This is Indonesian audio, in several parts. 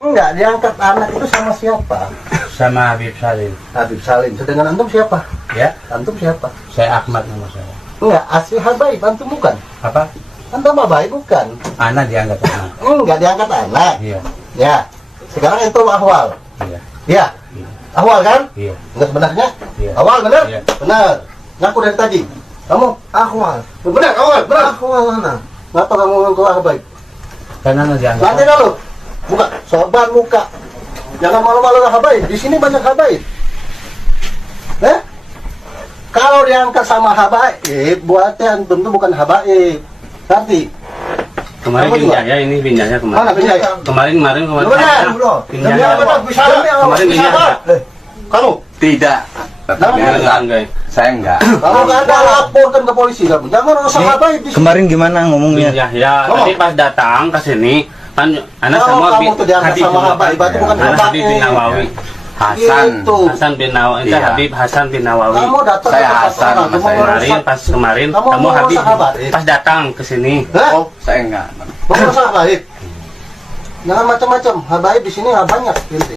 Enggak, diangkat anak itu sama siapa? Sama Habib Salim. Habib Salim. Sedangkan antum siapa? Ya, Antum siapa? saya Ahmad nama saya. Enggak, asli Habaib antum bukan? Apa? Antum Habaib bukan? Anak diangkat anak. Enggak diangkat anak. Iya, Ya. Sekarang itu ahwal. iya, Ya. iya, Ahwal kan? iya. Enggak sebenarnya? Iya. Awal benar? Iya. Benar. Ngaku dari tadi. Kamu ahwal. Benar, awal, benar. Ahwal mana? Kenapa kamu ngaku Habaib? Karena anak diangkat. Nanti dulu. Buka, sorban muka. Jangan malu-malu Habaib. Di sini banyak Habaib. Kalau diangkat sama Habaib, buatnya antum itu bukan Habaib. Nanti. Kemarin Kamu juga? pinjahnya ini pinjahnya kemarin. Mana pinjahnya? Kemarin. Benar, bro. Pinjahnya. Bisa Kemarin pinjahnya. Kamu? Tidak. Enggak. Saya enggak. Kamu nggak ada laporkan ke polisi kamu. Jangan rusak Habaib di sini. Kemarin gimana ngomongnya? Pinjah ya. Tadi pas datang ke sini kan anak Kalau sama kamu tuh diangkat Habib sama Habaib, itu bukan anak Habib bin Habaib. Nawawi. Hasan. Gitu. Hasan bin Nawawi. Itu Iya. Habib Hasan bin Nawawi. Kamu datang Saya ke tempat Hasan, orang, Mas kamu Kemarin merusak. pas kemarin Kamu kamu mau Habib rusak Habaib? pas datang ke sini. Hah? Oh, saya enggak. Kamu merusak Habaib? Jangan macam-macam. Habaib di sini banyak. Gitu.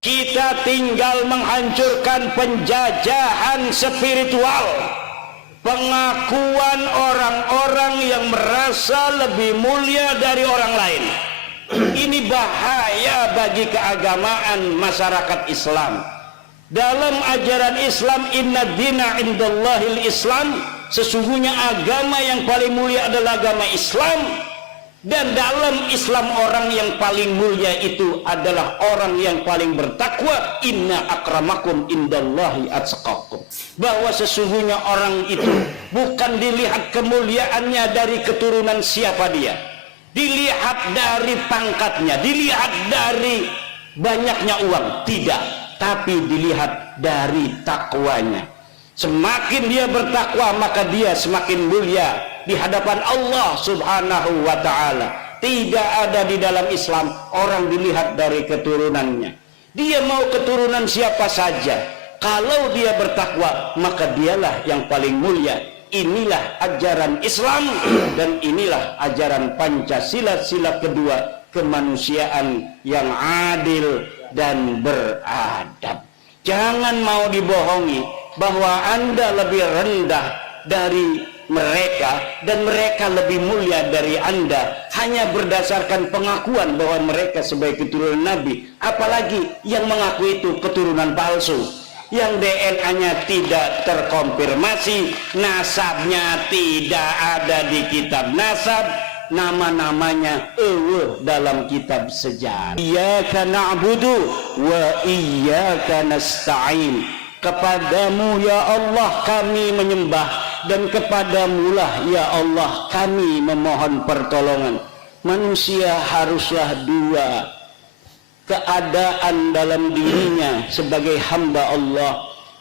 Kita tinggal menghancurkan penjajahan spiritual, pengakuan orang-orang yang merasa lebih mulia dari orang lain. Ini bahaya bagi keagamaan masyarakat Islam. Dalam ajaran Islam, inna dina indallahil Islam, sesungguhnya agama yang paling mulia adalah agama Islam. Dan dalam Islam orang yang paling mulia itu adalah orang yang paling bertakwa. Inna akramakum indallahi atqakum. Bahwa sesungguhnya orang itu bukan dilihat kemuliaannya dari keturunan siapa dia, dilihat dari pangkatnya, dilihat dari banyaknya uang, tidak, tapi dilihat dari takwanya. Semakin dia bertakwa, maka dia semakin mulia di hadapan Allah Subhanahu wa ta'ala. Tidak ada di dalam Islam orang dilihat dari keturunannya. Dia mau keturunan siapa saja, kalau dia bertakwa, maka dialah yang paling mulia. Inilah ajaran Islam dan inilah ajaran Pancasila, sila kedua, kemanusiaan yang adil dan beradab. Jangan mau dibohongi bahwa Anda lebih rendah dari mereka dan mereka lebih mulia dari Anda hanya berdasarkan pengakuan bahwa mereka sebagai keturunan Nabi. Apalagi yang mengaku itu keturunan palsu, yang DNA-nya tidak terkonfirmasi, nasabnya tidak ada di kitab nasab, nama-namanya dalam kitab sejarah. Iyyaka na'budu wa iyyaka nasta'in. Kepadamu ya Allah kami menyembah, dan kepadamulah ya Allah kami memohon pertolongan. Manusia haruslah dua keadaan dalam dirinya sebagai hamba Allah.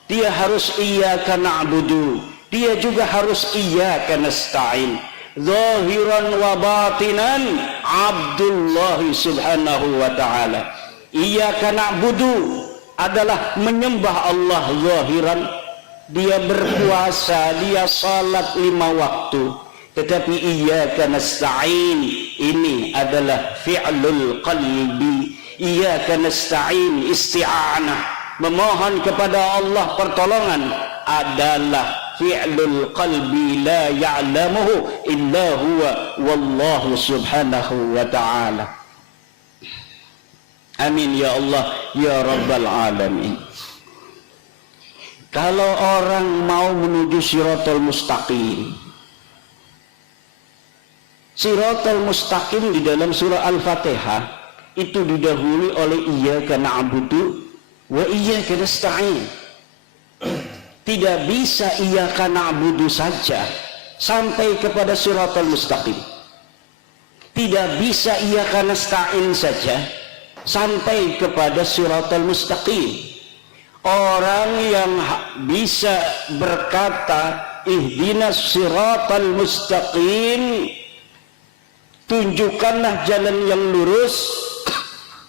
Dia harus iyyaka na'budu, dia juga harus iyyaka nasta'in. Zahiran wa batinan Abdullah subhanahu wa ta'ala. Iyyaka na'budu adalah menyembah Allah zahiran, dia berpuasa, dia salat 5 waktu. Tetapi iyyaka nasta'in ini adalah fi'lul qalbi. Iyyaka nasta'in isti'anah, memohon kepada Allah pertolongan, adalah fi'lul qalbi la ya'lamuhu illa huwa wallahu subhanahu wa ta'ala. Amin ya Allah ya Rabbal Alamin. Kalau orang mau menuju Siratal Mustaqim, Siratal Mustaqim di dalam surah Al-Fatihah itu didahului oleh iyyaka na'budu wa iyyaka nasta'in. Tidak bisa iyyaka na'budu saja sampai kepada Siratal Mustaqim. Tidak bisa iyyaka nasta'in saja sampai kepada Siratal Mustaqim. Orang yang bisa berkata ihdinas siratal mustaqim, tunjukkanlah jalan yang lurus,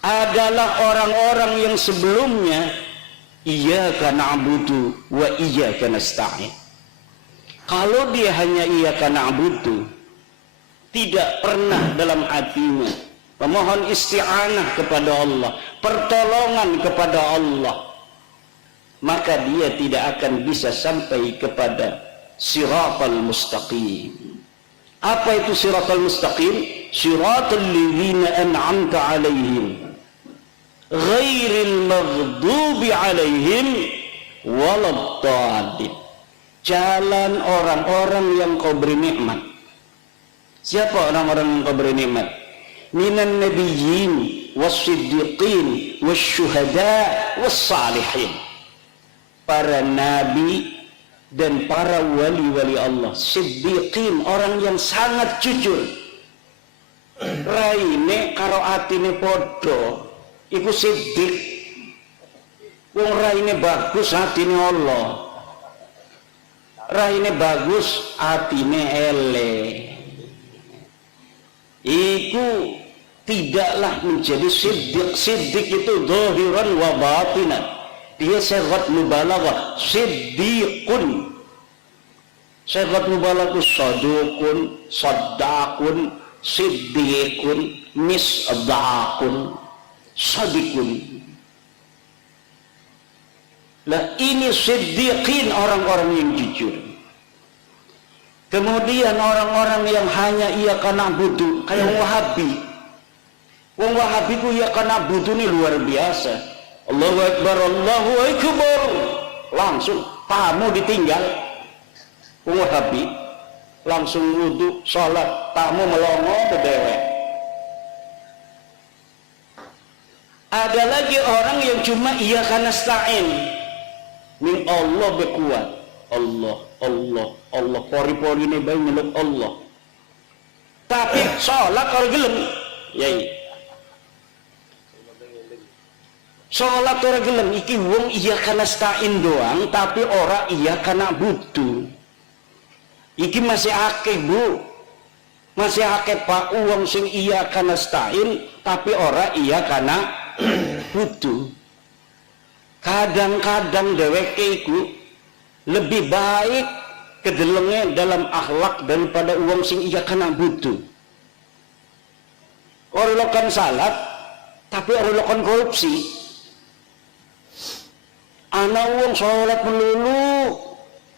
adalah orang-orang yang sebelumnya iyyaka na'budu wa iyyaka nasta'in. Kalau dia hanya iyyaka na'budu, tidak pernah dalam hatinya memohon isti'anah kepada Allah, pertolongan kepada Allah, maka dia tidak akan bisa sampai kepada siratal mustaqim. Apa itu siratal mustaqim? Siratal ladzina an'amta 'alaihim ghairil maghdubi 'alaihim waladdallin. Jalan orang-orang yang kau beri nikmat. Siapa orang-orang yang kau beri nikmat? Minan nabiyyin was-siddiqin wasyuhada was-salihin. Para nabi dan para wali-wali Allah, siddiqin, orang yang sangat jujur. Raine karo atine padha, iku siddiq. Wong raine bagus, atine Allah. Raine bagus, atine elek. Iku tidaklah menjadi siddiq. Siddiq itu zahiran wa batinan. Dia segat mubalaghah, siddiqun. Segat mubalaghah sadukun, saddaqun, siddiqun, misdaqun, sadikun. Lah ini siddiqin, orang-orang yang jujur. Kemudian orang-orang yang hanya iyyaka na'budu, kayak Wahabi. Wong Wahabi ku iyyaka na'budu ini luar biasa. Allahu Akbar, Allahu Akbar, langsung tamu ditinggal. Wong Wahabi langsung wudu, sholat, tamu melongo bedewek. Ada lagi orang yang cuma iyyaka nasta'in, min Allah bekuat. Allah, Allah, Allah, pori-pori ini bayi nyeluk Allah. Tapi sholat kalau gelem, yai. Sholat orang gelem, iki wong iyyaka nasta'in doang, tapi ora iyyaka na'budu. Iki masih akeh bu, masih akeh pak wong sing iyyaka nasta'in, tapi ora iyyaka na'budu. Kadang-kadang dheweke iku lebih baik kedelenge dalam akhlak daripada uang sing iyyaka na'budu. Orang lakukan salat tapi orang lakukan korupsi. Ana uang salat melulu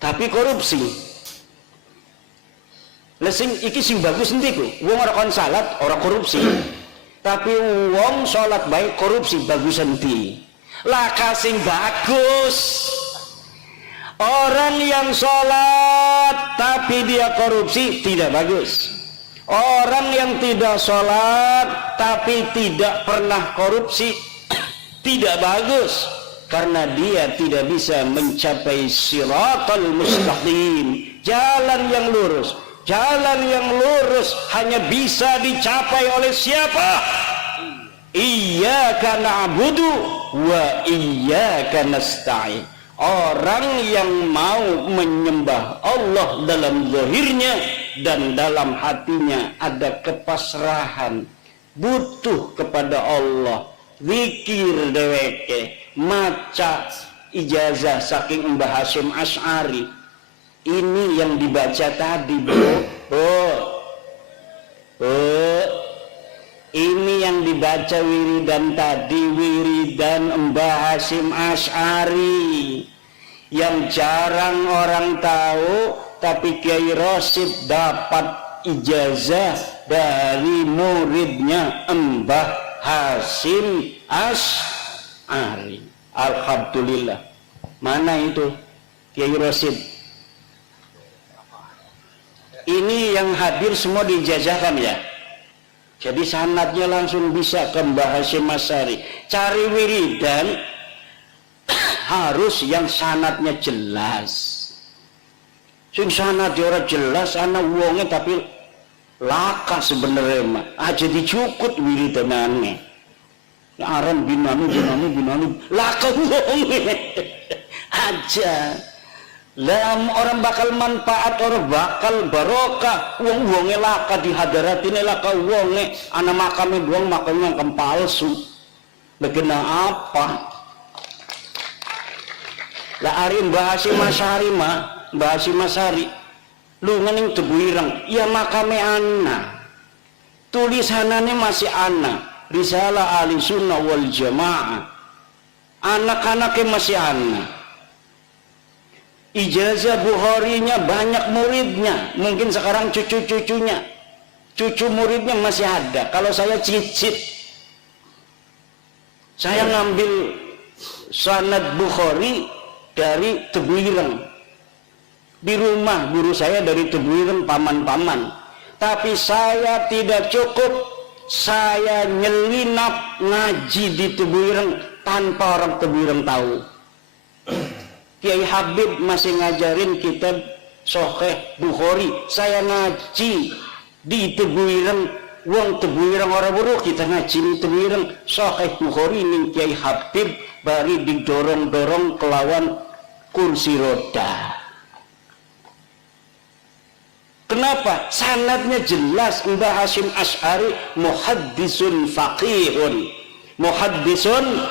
tapi korupsi. Lesing iki sing bagus endi ku? Wong ora kon salat, ora korupsi. Tapi wong salat baik korupsi bagus endi? Laka sing bagus. Orang yang sholat tapi dia korupsi tidak bagus. Orang yang tidak sholat tapi tidak pernah korupsi tidak bagus, karena dia tidak bisa mencapai siratal mustaqim, jalan yang lurus. Jalan yang lurus hanya bisa dicapai oleh siapa? Iyyaka na'budu wa iyyaka nasta'in. Orang yang mau menyembah Allah dalam zahirnya dan dalam hatinya ada kepasrahan, butuh kepada Allah, zikir dheweke, maca ijazah saking Mbah Hasyim Asy'ari. Ini yang dibaca tadi, bro. Ini yang dibaca wiridan tadi, wiridan Mbah Hasyim Asy'ari yang jarang orang tahu, tapi Kiai Rasyid dapat ijazah dari muridnya Mbah Hasyim Asy'ari. Alhamdulillah. Mana itu Kiai Rasyid? Ini yang hadir semua diijazahkan ya. Jadi sanadnya langsung bisa ke Mbah Hasyim Asy'ari. Cari wiridan harus yang sanadnya jelas. Sing sanadnya ora jelas, ana wonge tapi laka sebenarnya mah. Aja dicukut wiridanane. Aran binanu laka wonge. Aja. Lah orang bakal manfaat, orang bakal barokah. Wong-wonge laka di hadaratine laka wonge, ana makame doang, makame yang palsu. Begena apa? Lah ari Mbah Hasyim Asy'ari mah, Mbah Hasyim Asy'ari lu ngening Tebu Ireng, ya makame ana. Tulisanane masih ana. Risalah Ahli Sunnah wal Jamaah. Anak-anaknya masih ana. Ijazah Bukharinya banyak muridnya. Mungkin sekarang cucu-cucunya. Cucu muridnya masih ada. Kalau saya cicit. Saya ngambil sanad Bukhari dari Tebu Ireng. Di rumah guru saya dari Tebu Ireng paman-paman. Tapi saya tidak cukup. Saya nyelinap ngaji di Tebu Ireng tanpa orang Tebu Ireng tahu. Kiai Habib masih ngajarin kitab Sahih Bukhari. Saya ngaji di Tebu Ireng. Wong Tebu Ireng orang buruh kita ngaji di Tebu Ireng Sahih Bukhari ning Kiai Habib bari didorong-dorong kelawan kursi roda. Kenapa? Sanadnya jelas. Mbah Hasyim Asy'ari muhaddisun faqihun. Muhaddisun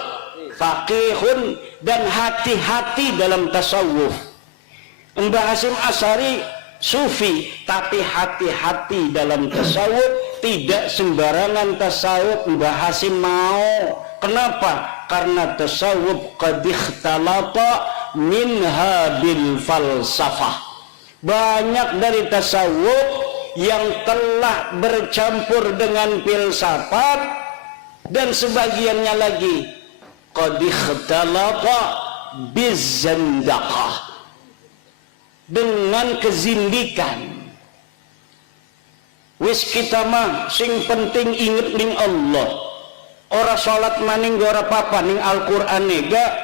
faqihun dan hati-hati dalam tasawuf. Mbah Hasyim Asy'ari sufi tapi hati-hati dalam tasawuf. Tidak sembarangan tasawuf Mbah Hasyim mau. Kenapa? Karena tasawuf qad ikhtalata minha bil falsafah. Banyak dari tasawuf yang telah bercampur dengan filsafat dan sebagiannya lagi qad ikhtalata bizzandaqah, dengan kezindikan. Wis kita mah sing penting inget ning Allah. Ora salat maning ora apa-apa ning Al-Qur'an nega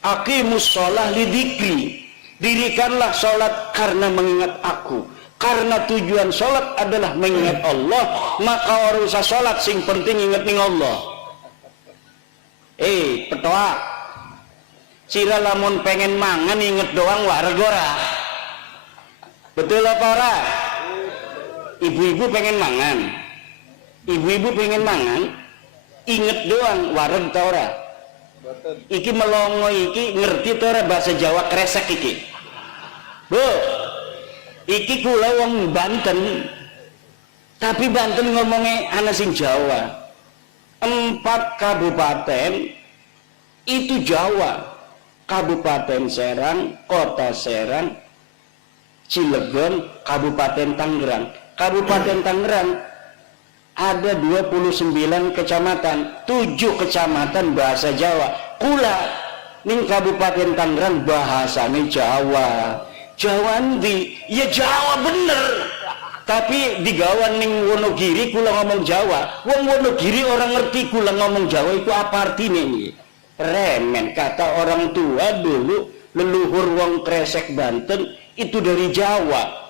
aqimus shalah lidzikri. Dirikanlah sholat karena mengingat aku. Karena tujuan sholat adalah mengingat Allah, maka orang usah sholat sing penting ingat ning Allah. Petoa sira lamun pengen mangan inget doang wareg ora? Betul apa ora? Ibu-ibu pengen mangan. Ibu-ibu pengen mangan inget doang wareg ta ora? Iki melongo iki ngerti ta ora bahasa Jawa kresek iki? Bu, iki kula wong Banten. Tapi Banten ngomongnya ana sing Jawa. 4 kabupaten itu Jawa. Kabupaten Serang, Kota Serang, Cilegon, Kabupaten Tangerang. Kabupaten Tangerang ada 29 kecamatan, 7 kecamatan bahasa Jawa. Kula ning Kabupaten Tangerang bahasane Jawa. Jawa ndi? Ya Jawa bener. Tapi digawan ning Wonogiri kula ngomong Jawa. Wong Wonogiri orang ngerti kula ngomong Jawa itu apa artinya ini? Remen. Kata orang tua dulu, leluhur wong Kresek Banten itu dari Jawa.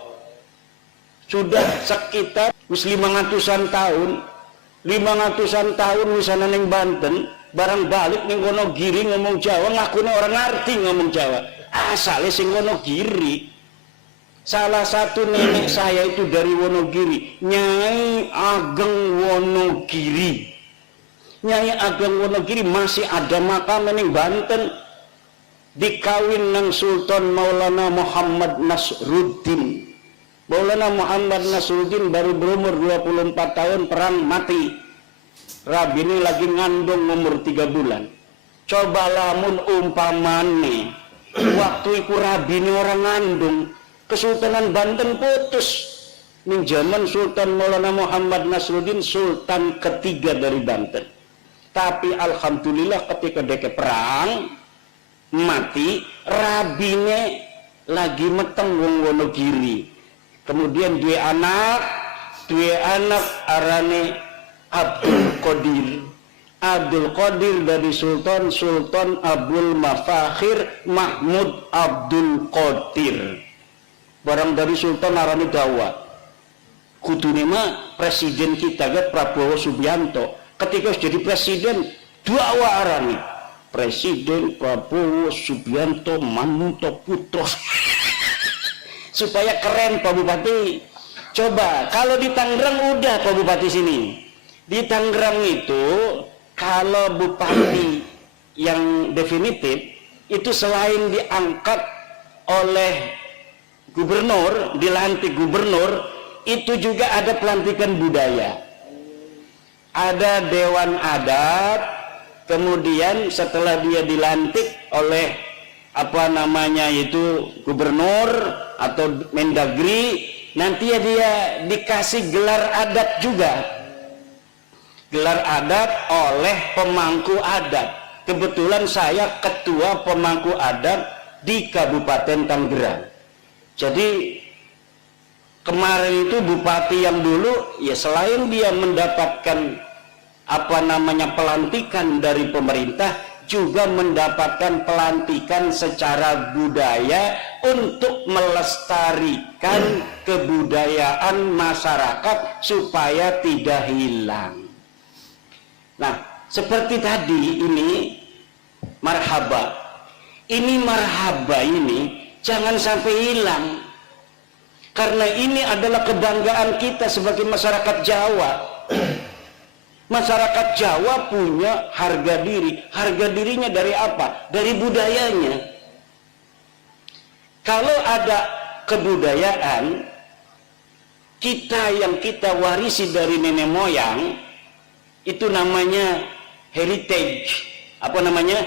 Sudah sekitar 500-an tahun. 500-an tahun wisana ning Banten, barang balik ning Wonogiri ngomong Jawa, ngakune orang ngerti ngomong Jawa. Asalnya sing Wonogiri. Salah satu nenek saya itu dari Wonogiri, Nyai Ageng Wonogiri. Nyai Ageng Wonogiri masih ada makam ning Banten. Dikawin nang Sultan Maulana Muhammad Nasruddin. Maulana Muhammad Nasruddin baru berumur 24 tahun perang mati. Rabine lagi ngandung umur 3 bulan. Coba lamun umpamane waktu iku rabine orang ngandung, Kesultanan Banten putus. Ning zaman Sultan Maulana Muhammad Nasruddin sultan ketiga dari Banten. Tapi alhamdulillah ketika deke perang mati, rabine lagi meteng wong Wonogiri. Kemudian dua anak arane Abdul Qadir. Abdul Qadir dari Sultan Abdul Mafakhir Mahmud Abdul Qadir. Barang dari Sultan arane dawa. Kudune mah presiden kita ke Prabowo Subianto. Ketika jadi presiden dawa arane Presiden Prabowo Subianto Manto Putro. Supaya keren Pak Bupati. Coba kalau di Tangerang udah Pak Bupati sini. Di Tangerang itu kalau bupati yang definitif itu selain diangkat oleh gubernur, dilantik gubernur, itu juga ada pelantikan budaya. Ada dewan adat, kemudian setelah dia dilantik oleh gubernur atau Mendagri, nanti ya dia dikasih gelar adat juga. Gelar adat oleh pemangku adat. Kebetulan saya ketua pemangku adat di Kabupaten Tangerang. Jadi kemarin itu bupati yang dulu, ya selain dia mendapatkan pelantikan dari pemerintah, juga mendapatkan pelantikan secara budaya untuk melestarikan kebudayaan masyarakat supaya tidak hilang. Nah, seperti tadi ini marhaba. Ini marhaba ini jangan sampai hilang. Karena ini adalah kebanggaan kita sebagai masyarakat Jawa. Masyarakat Jawa punya harga diri. Harga dirinya dari apa? Dari budayanya. Kalau ada kebudayaan yang kita warisi dari nenek moyang, itu namanya heritage. Apa namanya?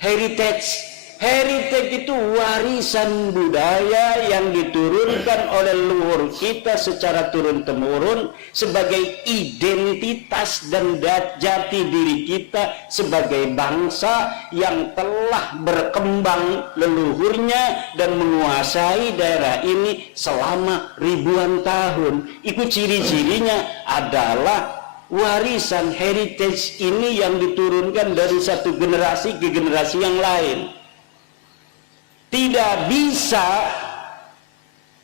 Heritage. Heritage itu warisan budaya yang diturunkan oleh leluhur kita secara turun-temurun sebagai identitas dan jati diri kita sebagai bangsa yang telah berkembang leluhurnya dan menguasai daerah ini selama ribuan tahun. Itu ciri-cirinya adalah warisan heritage ini yang diturunkan dari satu generasi ke generasi yang lain. Tidak bisa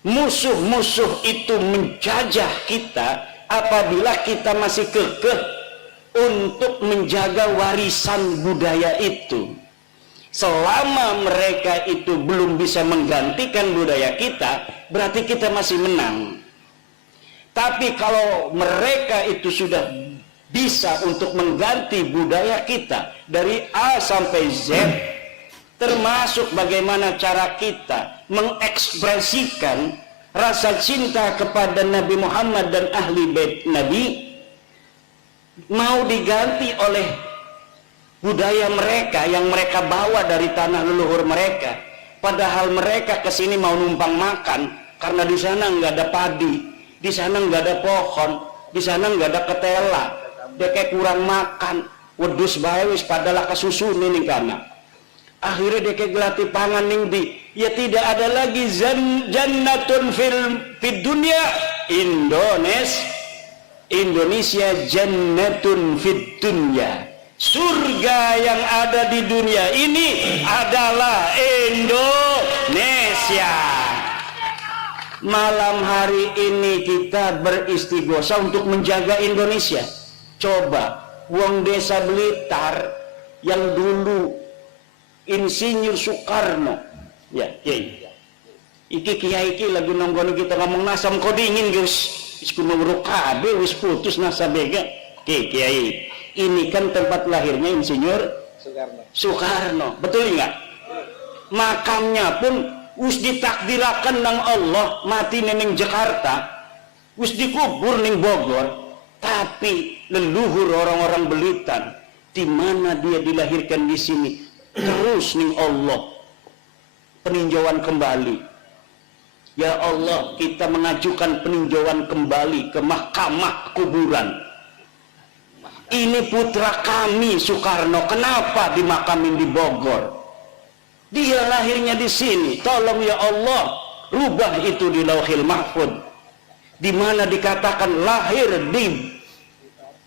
musuh-musuh itu menjajah kita apabila kita masih kekeh untuk menjaga warisan budaya itu. Selama mereka itu belum bisa menggantikan budaya kita, berarti kita masih menang. Tapi kalau mereka itu sudah bisa untuk mengganti budaya kita dari A sampai Z, termasuk bagaimana cara kita mengekspresikan rasa cinta kepada Nabi Muhammad dan ahli bait Nabi, mau diganti oleh budaya mereka yang mereka bawa dari tanah leluhur mereka. Padahal mereka kesini mau numpang makan, karena di sana nggak ada padi, di sana nggak ada pohon, di sana nggak ada ketela, deke kurang makan, wedus bae wis padahal kasusun nih kana. Akhirnya dia gelati pangan ning di, ya tidak ada lagi jannatun fid dunya Indonesia jannatun fid dunya. Surga yang ada di dunia ini adalah Indonesia. Malam hari ini kita beristighosa untuk menjaga Indonesia. Coba wong desa Blitar yang dulu Insinyur Soekarno, ya, kiai. Iki kiai iki lagi nonggoni kita ngomong nasam kau dingin guys. Isku nomor KB wis putus nasa bega. Kiai. Ini kan tempat lahirnya Insinyur Soekarno. Betul nggak? Makamnya pun wis ditakdirakan nang Allah mati ning Jakarta, wis dikubur ning Bogor. Tapi leluhur orang-orang Blitar, di mana dia dilahirkan di sini, terus ning Allah peninjauan kembali. Ya Allah, kita mengajukan peninjauan kembali ke mahkamah kuburan. Ini putra kami Soekarno, kenapa dimakamin di Bogor? Dia lahirnya di sini. Tolong ya Allah, rubah itu di Lauhil Mahfud, di mana dikatakan lahir di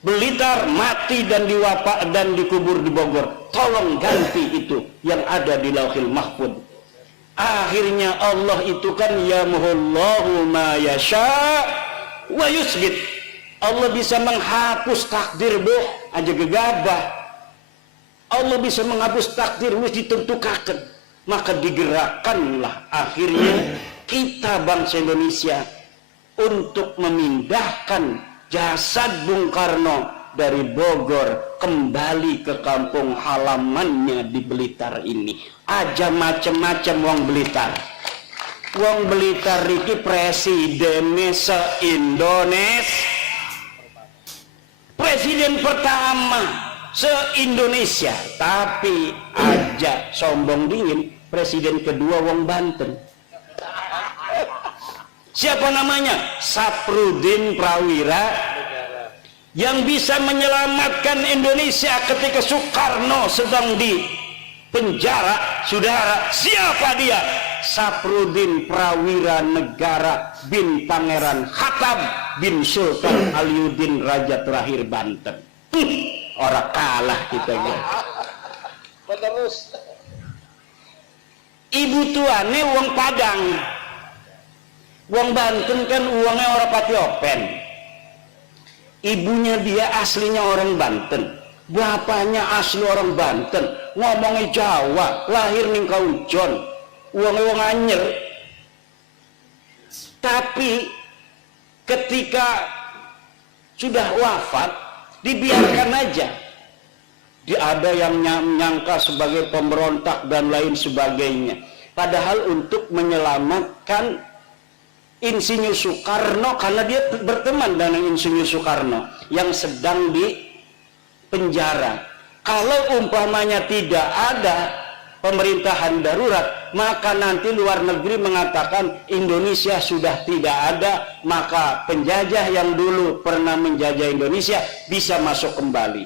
Blitar, mati dan diwapak dan dikubur di Bogor. Tolong ganti itu yang ada di Lauhil Mahfud. Akhirnya Allah itu kan yamhullahu ma yasha wa yusbit. Allah bisa menghapus takdir aja gegabah. Allah bisa menghapus takdir wis ditentukaken. Maka digerakkanlah akhirnya kita bangsa Indonesia untuk memindahkan jasad Bung Karno dari Bogor kembali ke kampung halamannya di Blitar ini. Aja macem-macem wong Blitar. Wong Blitar iki presidennya se-Indonesia. Presiden pertama se-Indonesia. Tapi aja sombong dingin, presiden kedua wong Banten. Siapa namanya? Saprudin Prawira, yang bisa menyelamatkan Indonesia ketika Soekarno sedang di penjara. Saudara, siapa dia? Saprudin Prawira Negara bin Pangeran Khattab bin Sultan Aliuddin Raja terakhir Banten. Orang kalah kita ya. Terus Ibu tuane wong Padang. Wong Banten kan uangnya orang pati open. Ibunya dia aslinya orang Banten, bapaknya asli orang Banten, ngomongnya Jawa, lahir ning Kaujon, wong anyer. Tapi ketika sudah wafat, dibiarkan aja. Ada yang nyangka sebagai pemberontak dan lain sebagainya. Padahal untuk menyelamatkan Insinyur Soekarno, karena dia berteman dengan Insinyur Soekarno yang sedang di penjara. Kalau umpamanya tidak ada pemerintahan darurat, maka nanti luar negeri mengatakan Indonesia sudah tidak ada, maka penjajah yang dulu pernah menjajah Indonesia bisa masuk kembali.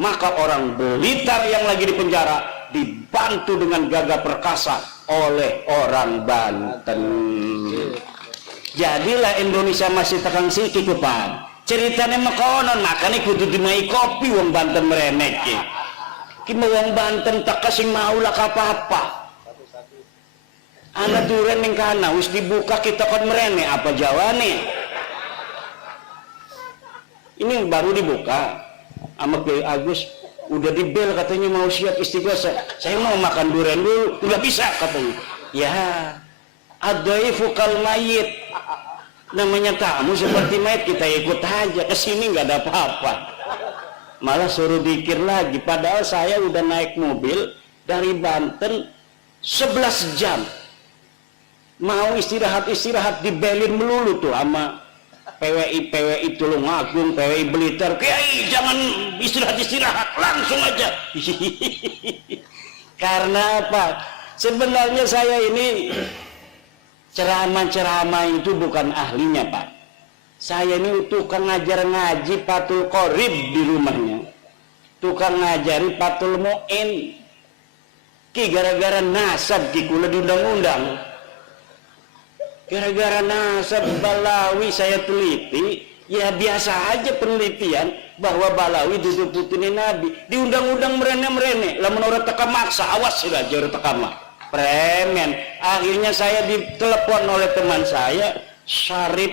Maka orang Blitar yang lagi di penjara dibantu dengan gagah perkasa oleh orang Banten. Jadilah Indonesia masih tekan siki kupan. Ceritanya makonon, makanya kudu dimai kopi wong Banten merenek ki. Kima wong Banten tak kasih maulah apa-apa. Anak duren ning kana wis dibuka kita kon merene apa jawane. Ini baru dibuka. Sama Kiai Agus udah dibel katanya mau siap istighosah. Saya mau makan durian dulu, nggak bisa katanya. Ya, adaifu kal mayit. Namanya tamu seperti mayit, kita ikut aja. Kesini nggak ada apa-apa. Malah suruh dikir lagi. Padahal saya udah naik mobil dari Banten 11 jam. Mau istirahat dibelin melulu tuh sama PWI Tulungagung, PWI Blitar. Kiai jangan istirahat, langsung aja. Karena apa? Sebenarnya saya ini ceramah itu bukan ahlinya, Pak. Saya ini tukang ngajar ngaji Patul Qorib di rumahnya. Tukang ngajari Patul Mu'in. Ki gara-gara nasab ki kula diundang-undang. Gara-gara nasab Balawi saya teliti, ya biasa aja penelitian bahwa Balawi duduk putini Nabi. Diundang-undang merene-merene, lamun ora teka maksa, awas sudah jauh teka mak. Premen. Akhirnya saya ditelepon oleh teman saya, Syarif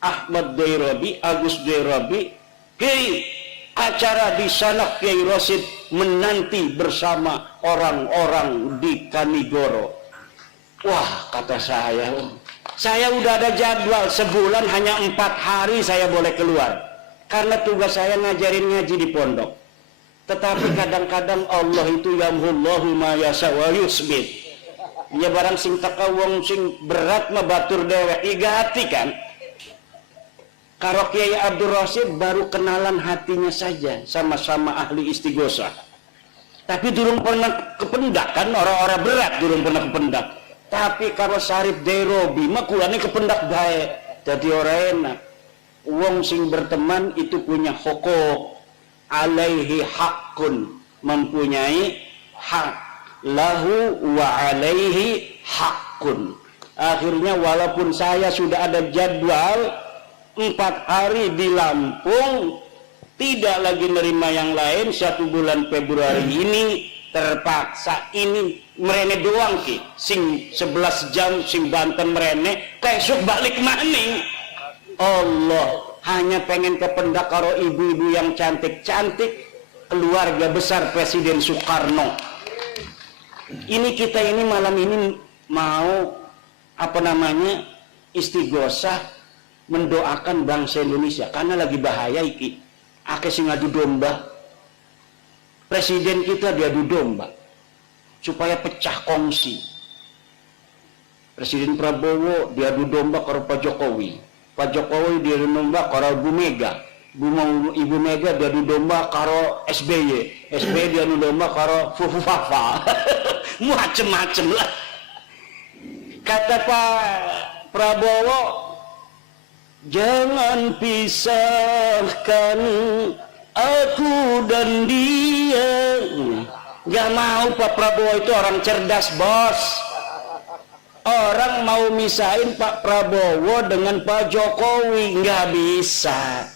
Ahmad Dairobi, Agus Dairobi. Kiai, acara di sana Kiai Rosid menanti bersama orang-orang di Kanigoro. Wah, kata saya udah ada jadwal, sebulan hanya 4 hari saya boleh keluar. Karena tugas saya ngajarin ngaji di pondok. Tetapi kadang-kadang Allah itu yamhullahu ma yasha wa yusbit. Ya barang sing teka wong sing berat mah batur dewek igati kan. Karo Kiai Abdul Rasyid baru kenalan hatinya saja, sama-sama ahli istighosah. Tapi durung pernah kependak kan, orang-orang berat durung pernah kependak. Tapi kalau Syarif Dairobi mah kulane kependak bae. Jadi orang enak. Wong sing berteman itu punya hukuk. Alaihi hakun, mempunyai hak, lahu wa alaihi hakun. Akhirnya walaupun saya sudah ada jadwal 4 hari di Lampung, tidak lagi nerima yang lain, 1 bulan Februari ini terpaksa ini merene doang ki, sing 11 jam sing Banten merene, besok balik maning. Allah hanya pengen kependak karo ibu-ibu yang cantik-cantik, keluarga besar Presiden Soekarno. Ini kita ini malam ini mau istighosah mendoakan bangsa Indonesia karena lagi bahaya iki. akeh sing adu domba. Presiden kita diadu domba supaya pecah kongsi. Presiden Prabowo diadu domba karo Pak Jokowi. Pak Jokowi diadu domba karo Bu Mega. Ibu Mega diadu domba karo SBY. SBY diadu domba karo Fufu Fafa. Macem-macem lah. Kata Pak Prabowo, jangan pisahkan aku dan dia. Gak mau. Pak Prabowo itu orang cerdas, bos. Orang mau misahin Pak Prabowo dengan Pak Jokowi, nggak bisa.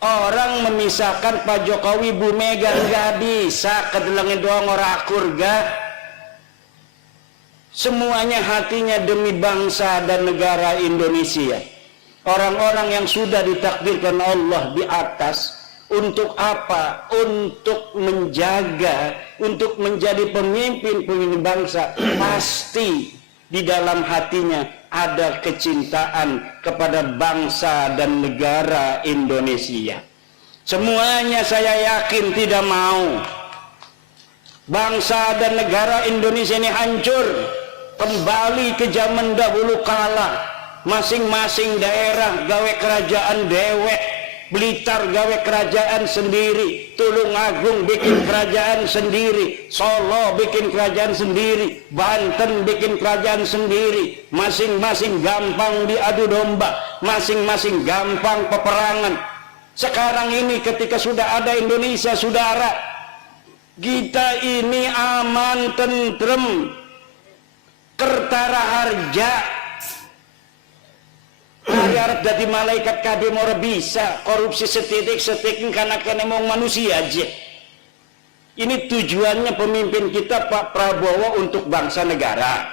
Orang memisahkan Pak Jokowi Bu Mega, nggak bisa. Kedelengnya doang orang akur gak. Semuanya hatinya demi bangsa dan negara Indonesia. Orang-orang yang sudah ditakdirkan Allah di atas. Untuk apa? Untuk menjaga, untuk menjadi pemimpin bangsa. Pasti di dalam hatinya ada kecintaan kepada bangsa dan negara Indonesia. Semuanya saya yakin tidak mau bangsa dan negara Indonesia ini hancur, kembali ke zaman dahulu kala. Masing-masing daerah gawe kerajaan dewek. Blitar gawe kerajaan sendiri, Tulungagung bikin kerajaan sendiri, Solo bikin kerajaan sendiri, Banten bikin kerajaan sendiri. Masing-masing gampang diadu domba, masing-masing gampang peperangan. Sekarang ini ketika sudah ada Indonesia, saudara, kita ini aman, tentrem, kertara harja. Harap jadi malaikat kade mau bisa korupsi setitik karena kena mau manusia aja. Ini tujuannya pemimpin kita Pak Prabowo untuk bangsa negara,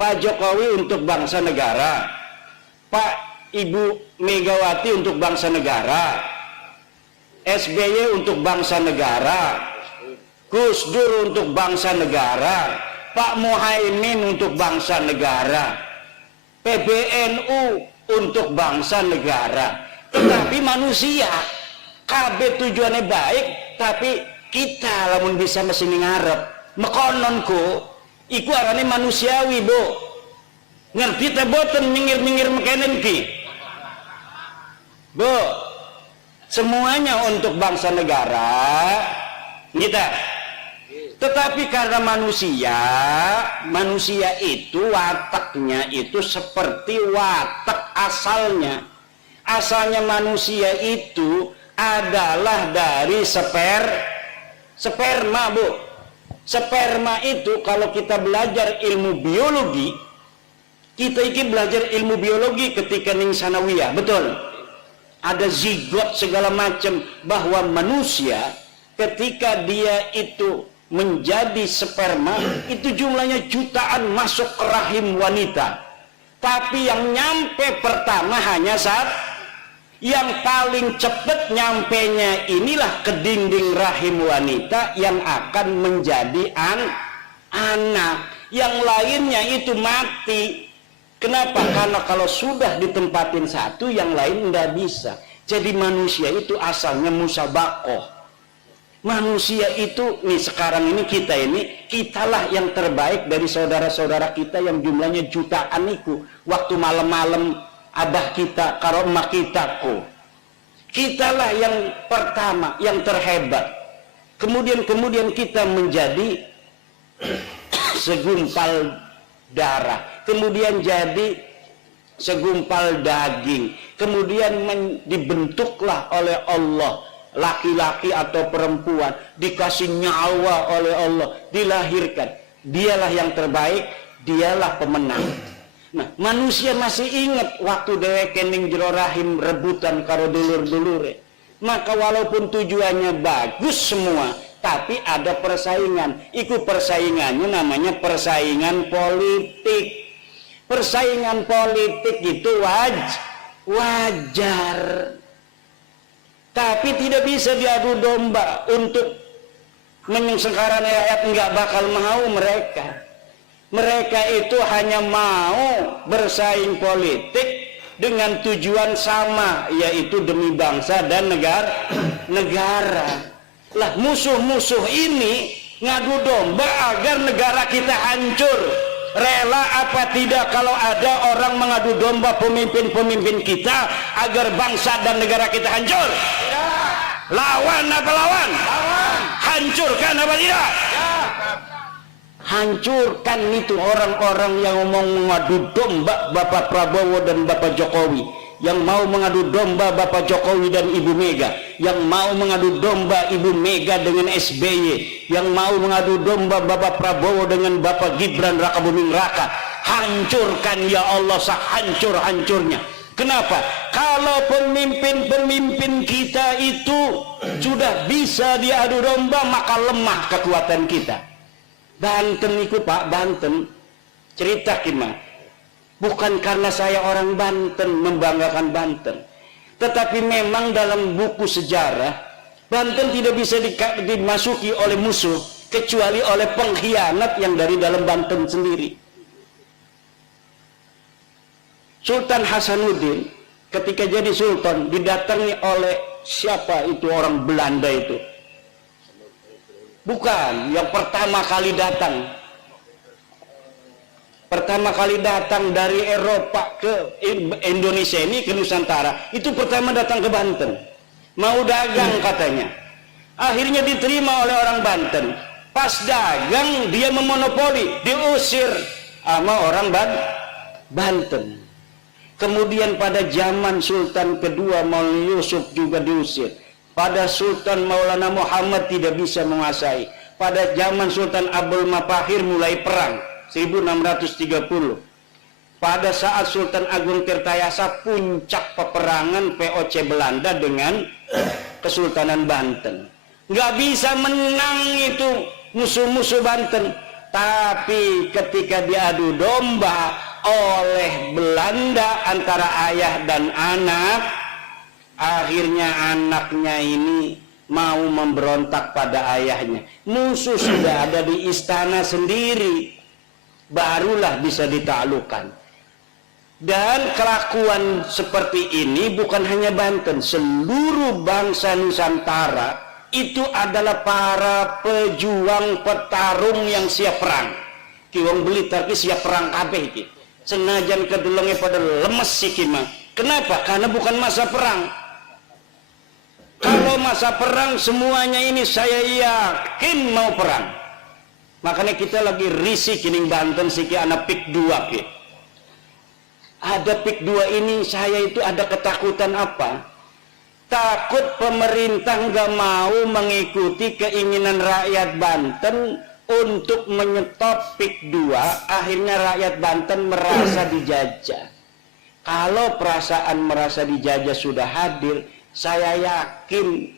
Pak Jokowi untuk bangsa negara, Pak Ibu Megawati untuk bangsa negara, SBY untuk bangsa negara, Gus Dur untuk bangsa negara, Pak Muhaimin untuk bangsa negara, PBNU untuk bangsa negara. Tetapi manusia kabeh tujuannya baik, tapi kita lamun bisa mesin ngarep mekononku iku arane manusiawi, Bu. Ngerti teh boten minggir-minggir mekenen ki, Bu. Semuanya untuk bangsa negara kita. Tetapi karena manusia itu wataknya itu seperti watak asalnya. Asalnya manusia itu adalah dari sperma, Bu. Sperma itu kalau kita belajar ilmu biologi, kita ini belajar ilmu biologi ketika ning sanawiyah, betul. Ada zigot segala macam, bahwa manusia ketika dia itu menjadi sperma itu jumlahnya jutaan masuk ke rahim wanita, tapi yang nyampe pertama hanya satu. Yang paling cepat nyampenya inilah ke dinding rahim wanita yang akan menjadi anak. Yang lainnya itu mati. Kenapa? Karena kalau sudah ditempatin satu, yang lain tidak bisa. Jadi manusia itu asalnya musabakoh. Manusia itu nih sekarang ini kitalah yang terbaik dari saudara-saudara kita yang jumlahnya jutaan itu. Waktu malam-malam abah kita karo emak kita kitalah yang pertama, yang terhebat. Kemudian kita menjadi segumpal darah, kemudian jadi segumpal daging, kemudian dibentuklah oleh Allah laki-laki atau perempuan, dikasih nyawa oleh Allah, dilahirkan. Dialah yang terbaik, dialah pemenang. Nah, manusia masih ingat waktu dheweke ning jero rahim rebutan karo dulur-dulure. Maka walaupun tujuannya bagus semua, tapi ada persaingan. Iku persaingannya namanya persaingan politik. Persaingan politik itu wajar. Tapi tidak bisa diadu domba untuk menyengsarakan rakyat, enggak bakal mau mereka. Mereka itu hanya mau bersaing politik dengan tujuan sama, yaitu demi bangsa dan negara. Lah musuh-musuh ini ngadu domba agar negara kita hancur. Rela apa tidak kalau ada orang mengadu domba pemimpin-pemimpin kita agar bangsa dan negara kita hancur? Lawan apa lawan? Hancurkan apa tidak? Hancurkan itu orang-orang yang mau mengadu domba Bapak Prabowo dan Bapak Jokowi, yang mau mengadu domba Bapak Jokowi dan Ibu Mega, yang mau mengadu domba Ibu Mega dengan SBY, yang mau mengadu domba Bapak Prabowo dengan Bapak Gibran Rakabuming Raka. Hancurkan ya Allah sehancur-hancurnya. Kenapa? Kalau pemimpin-pemimpin kita itu sudah bisa diadu domba, maka lemah kekuatan kita. Banten itu Pak, Banten cerita kima, bukan karena saya orang Banten membanggakan Banten, tetapi memang dalam buku sejarah Banten tidak bisa dimasuki oleh musuh kecuali oleh pengkhianat yang dari dalam Banten sendiri. Sultan Hasanuddin ketika jadi sultan didatangi oleh siapa itu orang Belanda itu? Bukan, yang pertama kali datang. Pertama kali datang dari Eropa ke Indonesia ini, ke Nusantara, itu pertama datang ke Banten. Mau dagang katanya. Akhirnya diterima oleh orang Banten. Pas dagang dia memonopoli, diusir sama orang Banten. Kemudian pada zaman Sultan kedua Maulana Yusuf juga diusir. Pada Sultan Maulana Muhammad tidak bisa menguasai. Pada zaman Sultan Abdul Mapahir mulai perang 1630. Pada saat Sultan Agung Tirtayasa puncak peperangan POC Belanda dengan Kesultanan Banten. Nggak bisa menang itu musuh-musuh Banten. Tapi ketika diadu domba oleh Belanda antara ayah dan anak, akhirnya anaknya ini mau memberontak pada ayahnya. Musuh sudah ada di istana sendiri, barulah bisa ditaklukkan. Dan kelakuan seperti ini bukan hanya Banten, seluruh bangsa Nusantara itu adalah para pejuang petarung yang siap perang. Kiwong Blitar ki siap perang kabeh iki. Senajan kedelenge pada lemes iki mah. Kenapa? Karena bukan masa perang. Kalau masa perang semuanya ini saya yakin mau perang. Makanya kita lagi risih kining Banten siki anak pik 2 ki. Ada pik 2 ini saya itu ada ketakutan apa? Takut pemerintah nggak mau mengikuti keinginan rakyat Banten untuk menyetop pik 2, akhirnya rakyat Banten merasa dijajah. Kalau perasaan merasa dijajah sudah hadir, saya yakin,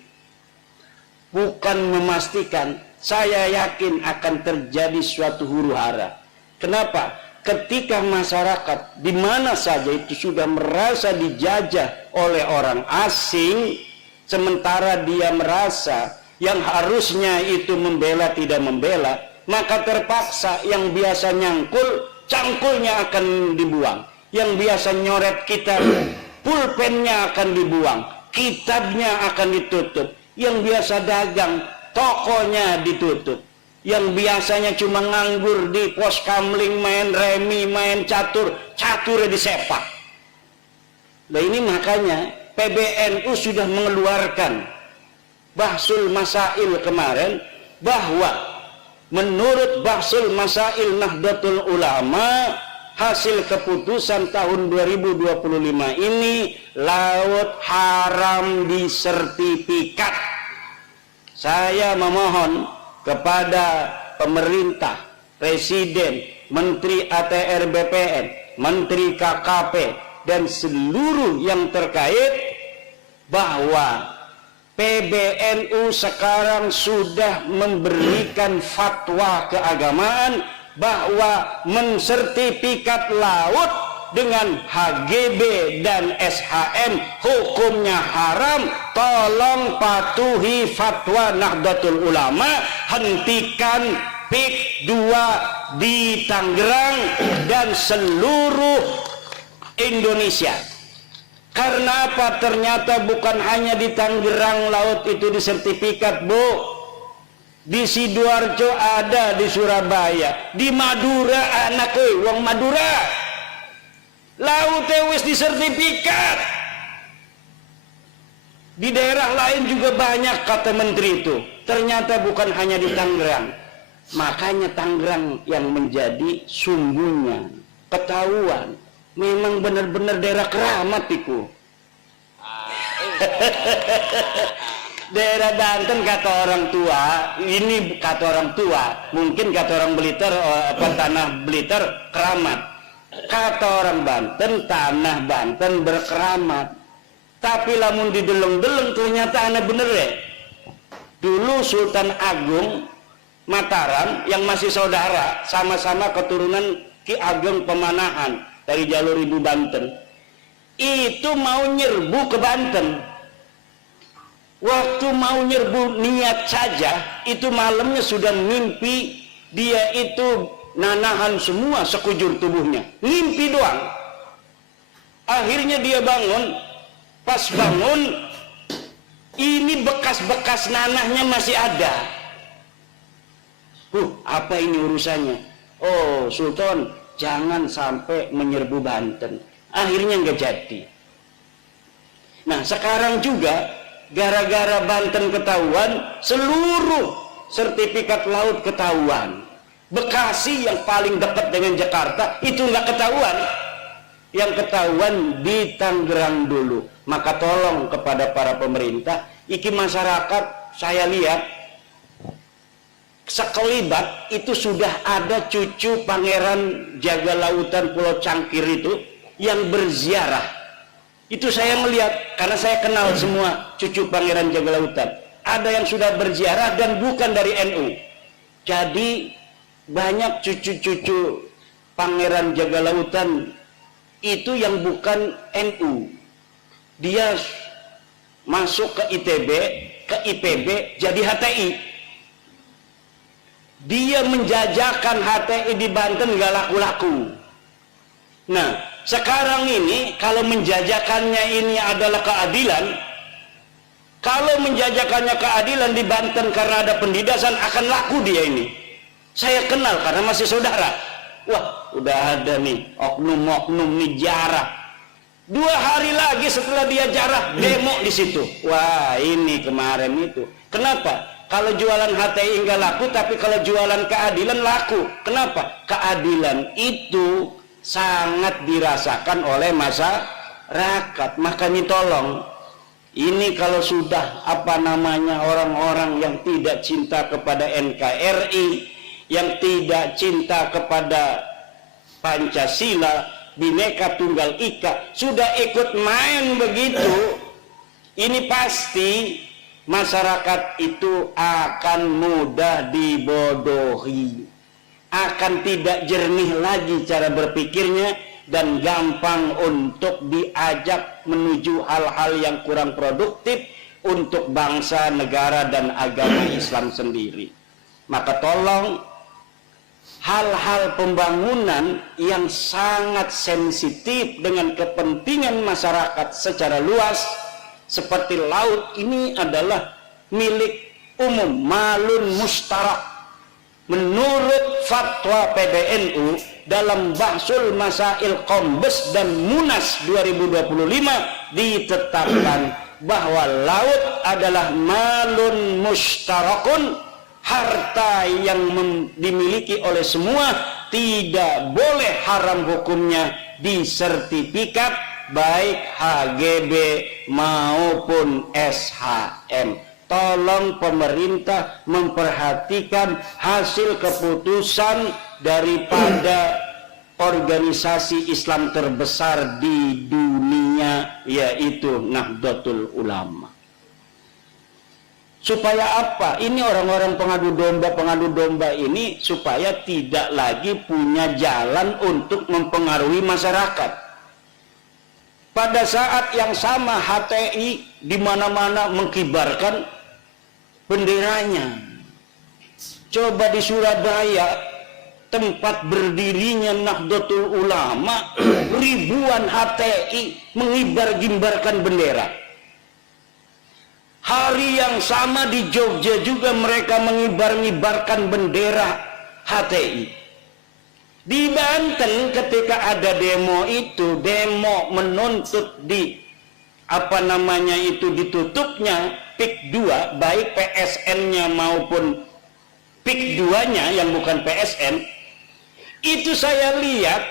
bukan memastikan, saya yakin akan terjadi suatu huru hara. Kenapa? Ketika masyarakat di mana saja itu sudah merasa dijajah oleh orang asing, sementara dia merasa yang harusnya itu membela tidak membela, maka terpaksa yang biasa nyangkul, cangkulnya akan dibuang. Yang biasa nyoret kita, pulpennya akan dibuang, kitabnya akan ditutup. Yang biasa dagang, tokonya ditutup. Yang biasanya cuma nganggur di pos kamling, main remi, main catur, caturnya disepak. Nah ini makanya PBNU sudah mengeluarkan Bahsul Masail kemarin, bahwa menurut Bahsul Masail Nahdlatul Ulama, hasil keputusan tahun 2025 ini laut haram disertifikat. Saya memohon kepada pemerintah, presiden, menteri ATR BPN, menteri KKP, dan seluruh yang terkait, bahwa PBNU sekarang sudah memberikan fatwa keagamaan bahwa mensertifikat laut dengan HGB dan SHM hukumnya haram. Tolong patuhi fatwa Nahdlatul Ulama, hentikan pik 2 di Tangerang dan seluruh Indonesia. Karena apa? Ternyata bukan hanya di Tangerang laut itu disertifikat, Bu. Di Sidoarjo ada, di Surabaya, di Madura, anak wong Madura. Laut wis disertifikat. Di daerah lain juga banyak, kata menteri itu. Ternyata bukan hanya di Tangerang. Makanya Tangerang yang menjadi sumbunya, ketahuan. Memang benar-benar daerah keramat itu. Daerah Banten kata orang tua, ini kata orang tua, mungkin kata orang Blitar, tanah Blitar keramat. Kata orang Banten, tanah Banten berkeramat. Tapi lamun dideleng-deleng ternyata aneh bener ya. Dulu Sultan Agung Mataram yang masih saudara, sama-sama keturunan Ki Ageng Pemanahan dari jalur Ibu Banten, itu mau nyerbu ke Banten. Waktu mau nyerbu niat saja, itu malamnya sudah mimpi dia itu nanahan semua sekujur tubuhnya, mimpi doang. Akhirnya dia bangun, pas bangun ini bekas-bekas nanahnya masih ada. Apa ini urusannya? Oh, Sultan, jangan sampai menyerbu Banten. Akhirnya nggak jadi. Nah, sekarang juga gara-gara Banten ketahuan, seluruh sertifikat laut ketahuan. Bekasi yang paling dekat dengan Jakarta itu nggak ketahuan. Yang ketahuan di Tangerang dulu. Maka tolong kepada para pemerintah, iki masyarakat, saya lihat sekelibat itu sudah ada cucu Pangeran Jaga Lautan Pulau Cangkir itu yang berziarah. Itu saya melihat, karena saya kenal semua cucu Pangeran Jaga Lautan. Ada yang sudah berziarah dan bukan dari NU. Jadi banyak cucu-cucu Pangeran Jaga Lautan itu yang bukan NU. Dia masuk ke ITB, ke IPB, jadi HTI. Dia menjajakan HTI di Banten gak laku-laku. Nah, sekarang ini kalau menjajakannya ini adalah keadilan, kalau menjajakannya keadilan di Banten karena ada pendidasan, akan laku dia ini. Saya kenal karena masih saudara. Wah, udah ada nih oknum-oknum nih jarah. 2 hari lagi setelah dia jarah, demo di situ. Wah, ini kemarin itu. Kenapa? Kalau jualan HTI enggak laku, tapi kalau jualan keadilan laku. Kenapa? Keadilan itu sangat dirasakan oleh masyarakat. Makanya tolong, ini kalau sudah orang-orang yang tidak cinta kepada NKRI, yang tidak cinta kepada Pancasila, Bhinneka Tunggal Ika, sudah ikut main begitu, ini pasti masyarakat itu akan mudah dibodohi, akan tidak jernih lagi cara berpikirnya, dan gampang untuk diajak menuju hal-hal yang kurang produktif untuk bangsa, negara, dan agama Islam sendiri. Maka tolong, hal-hal pembangunan yang sangat sensitif dengan kepentingan masyarakat secara luas seperti laut ini adalah milik umum, malun mustarak. Menurut fatwa PBNU dalam Bahsul Masail Kombes dan Munas 2025 ditetapkan bahwa laut adalah malun mustarakun, harta yang dimiliki oleh semua, tidak boleh haram hukumnya disertifikat baik HGB maupun SHM. Tolong pemerintah memperhatikan hasil keputusan daripada organisasi Islam terbesar di dunia, yaitu Nahdlatul Ulama. Supaya apa? Ini orang-orang pengadu domba ini supaya tidak lagi punya jalan untuk mempengaruhi masyarakat. Pada saat yang sama HTI di mana-mana mengkibarkan benderanya. Coba di Surabaya tempat berdirinya Nahdlatul Ulama, ribuan HTI mengibar-gimbarkan bendera. Hari yang sama di Jogja juga mereka mengibar-gibarkan bendera HTI. Di Banten ketika ada demo itu, demo menuntut ditutupnya PIK 2, baik PSN-nya maupun PIK 2-nya yang bukan PSN, itu saya lihat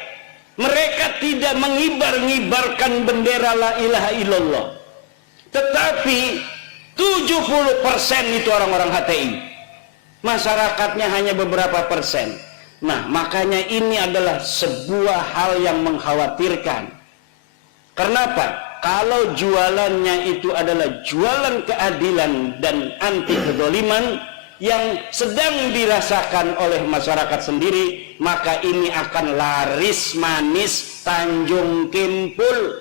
mereka tidak mengibar-gibarkan bendera la ilaha illallah. Tetapi 70% itu orang-orang HTI. Masyarakatnya hanya beberapa persen. Nah, makanya ini adalah sebuah hal yang mengkhawatirkan. Kenapa? Kalau jualannya itu adalah jualan keadilan dan anti kedoliman yang sedang dirasakan oleh masyarakat sendiri, maka ini akan laris manis Tanjung Kimpul.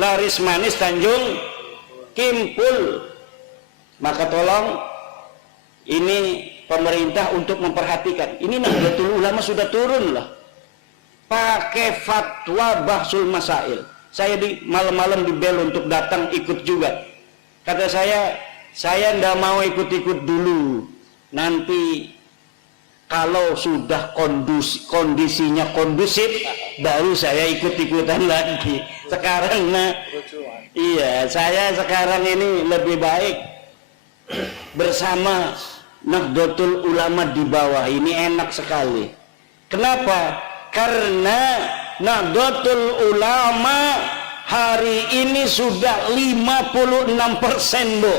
Laris manis Tanjung Kimpul. Maka tolong ini pemerintah untuk memperhatikan. Ini Nahdlatul Ulama sudah turun lah, pakai fatwa Bahsul Masail. Saya di malam-malam di bel untuk datang ikut juga. Kata saya ndak mau ikut-ikut dulu. Nanti kalau sudah kondisinya kondusif, baru saya ikut-ikutan lagi. Sekarang iya, saya sekarang ini lebih baik bersama Nahdlatul Ulama di bawah. Ini enak sekali. Kenapa? Karena Nahdlatul Ulama hari ini sudah 56%, Bu.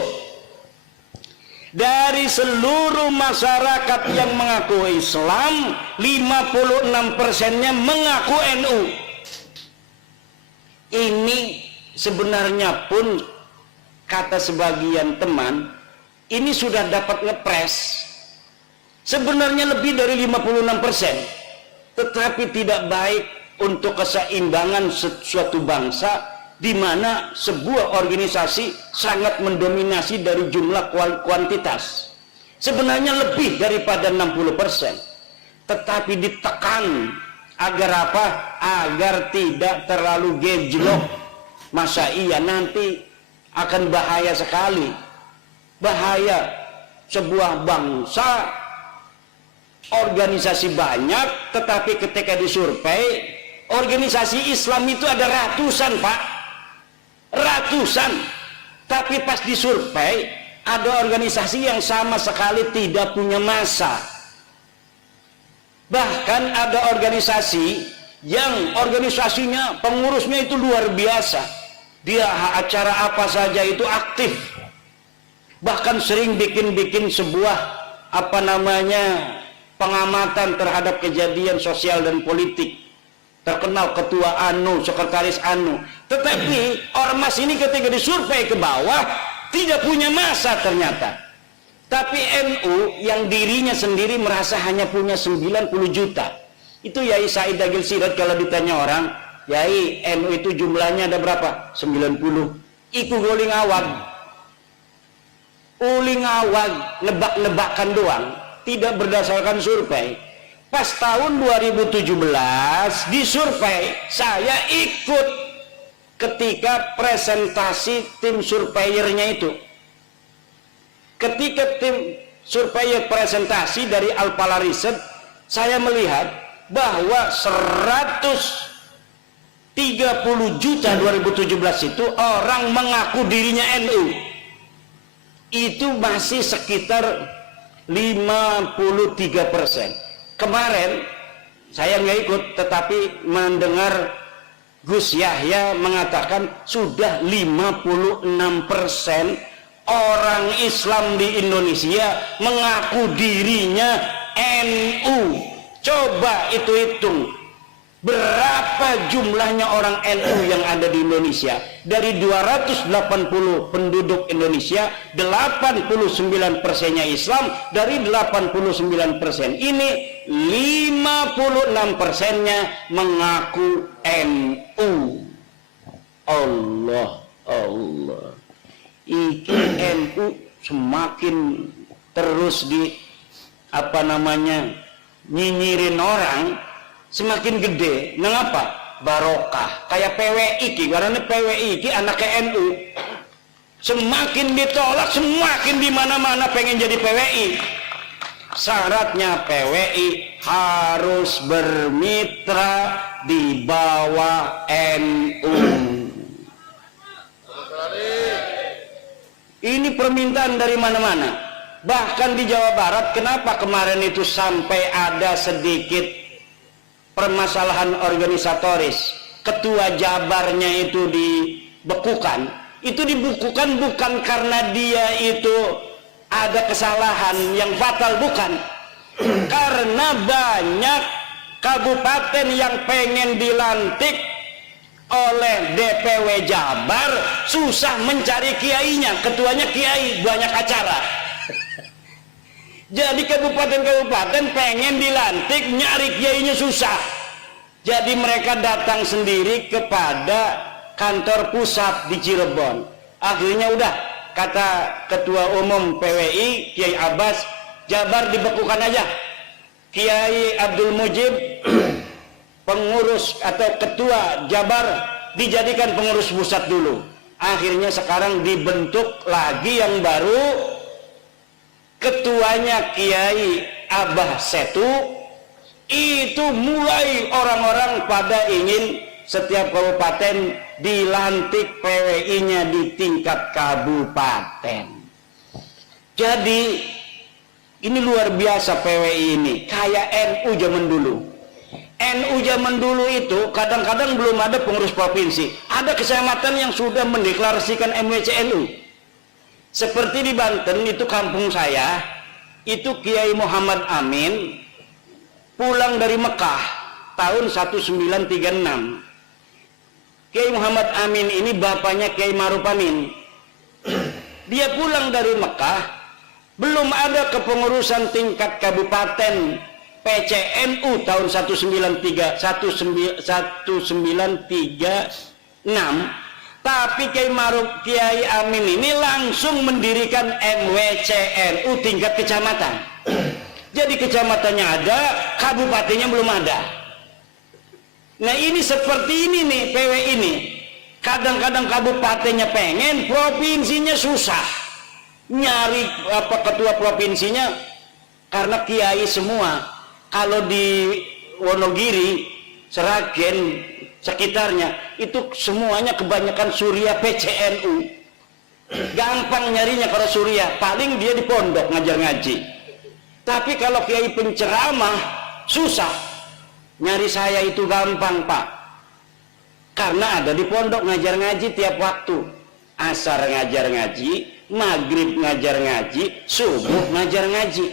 Dari seluruh masyarakat yang mengaku Islam, 56%-nya mengaku NU. Ini sebenarnya pun kata sebagian teman, ini sudah dapat ngepres. Sebenarnya lebih dari 56%. Tetapi tidak baik untuk keseimbangan suatu bangsa di mana sebuah organisasi sangat mendominasi dari jumlah kuantitas. Sebenarnya lebih daripada 60%. Tetapi ditekan agar apa? Agar tidak terlalu gejlok. Masa iya nanti akan bahaya sekali. Bahaya sebuah bangsa organisasi banyak, tetapi ketika disurvei organisasi Islam itu ada ratusan, Pak, ratusan, tapi pas disurvei ada organisasi yang sama sekali tidak punya massa. Bahkan ada organisasi yang organisasinya pengurusnya itu luar biasa, dia acara apa saja itu aktif, bahkan sering bikin sebuah pengamatan terhadap kejadian sosial dan politik. Terkenal ketua anu, sekretaris anu. Tetapi ormas ini ketika disurvei ke bawah tidak punya massa ternyata. Tapi NU yang dirinya sendiri merasa hanya punya 90 juta. Itu Yai Said Agil Siraj kalau ditanya orang, Yai NU itu jumlahnya ada berapa? 90. Iku guling awag. Uling awag, nebak-nebakan doang. Tidak berdasarkan survei. Pas tahun 2017 disurvei, saya ikut ketika presentasi tim surveyornya itu. Ketika tim surveyor presentasi dari Alpala Riset, saya melihat bahwa 130 juta 2017 itu orang mengaku dirinya NU. Itu masih sekitar 53%. Kemarin saya nggak ikut, tetapi mendengar Gus Yahya mengatakan sudah 56% orang Islam di Indonesia mengaku dirinya NU. Coba itu hitung, berapa jumlahnya orang NU yang ada di Indonesia? Dari 280 penduduk Indonesia, 89%-nya Islam. Dari 89% ini 56%-nya mengaku NU. Allah. Iki NU semakin terus nyinyirin orang semakin gede. Mengapa? Barokah. Kayak PWI ki, karena PWI ki anaknya NU. Semakin ditolak, semakin di mana-mana pengen jadi PWI. Syaratnya PWI harus bermitra di bawah NU. Ini permintaan dari mana-mana. Bahkan di Jawa Barat, kenapa kemarin itu sampai ada sedikit permasalahan organisatoris? Ketua Jabarnya itu dibekukan. Itu dibekukan bukan karena dia itu ada kesalahan yang fatal, bukan. Karena banyak kabupaten yang pengen dilantik oleh DPW Jabar susah mencari kiainya. Ketuanya kiai, banyak acara. Jadi kabupaten-kabupaten pengen dilantik, nyari kiainya susah. Jadi mereka datang sendiri kepada kantor pusat di Cirebon. Akhirnya udah, kata Ketua Umum PWI Kiai Abbas, Jabar dibekukan aja. Kiai Abdul Mujib pengurus atau ketua Jabar dijadikan pengurus pusat dulu. Akhirnya sekarang dibentuk lagi yang baru, ketuanya Kiai Abah Setu. Itu mulai orang-orang pada ingin setiap kabupaten dilantik PWI-nya di tingkat kabupaten. Jadi ini luar biasa PWI ini, kayak NU zaman dulu. NU zaman dulu itu kadang-kadang belum ada pengurus provinsi. Ada kecamatan yang sudah mendeklarasikan MWCNU. Seperti di Banten itu kampung saya, itu Kiai Muhammad Amin pulang dari Mekah tahun 1936. Kiai Muhammad Amin ini bapaknya Kiai Ma'ruf Amin. Dia pulang dari Mekah, belum ada kepengurusan tingkat kabupaten PCNU tahun 1936. Tapi Kiai Amin ini langsung mendirikan MWCNU tingkat kecamatan. Jadi kecamatannya ada, kabupatennya belum ada. Nah ini seperti ini nih PW ini. Kadang-kadang kabupatennya pengen, provinsinya susah. Nyari ketua provinsinya karena kiai semua. Kalau di Wonogiri, Seragen, sekitarnya itu semuanya kebanyakan Surya PCNU. Gampang nyarinya kalau Surya, paling dia di pondok ngajar ngaji. Tapi kalau kiai penceramah susah. Nyari saya itu gampang, Pak. Karena ada di pondok ngajar ngaji tiap waktu. Asar ngajar ngaji, maghrib ngajar ngaji, subuh ngajar ngaji.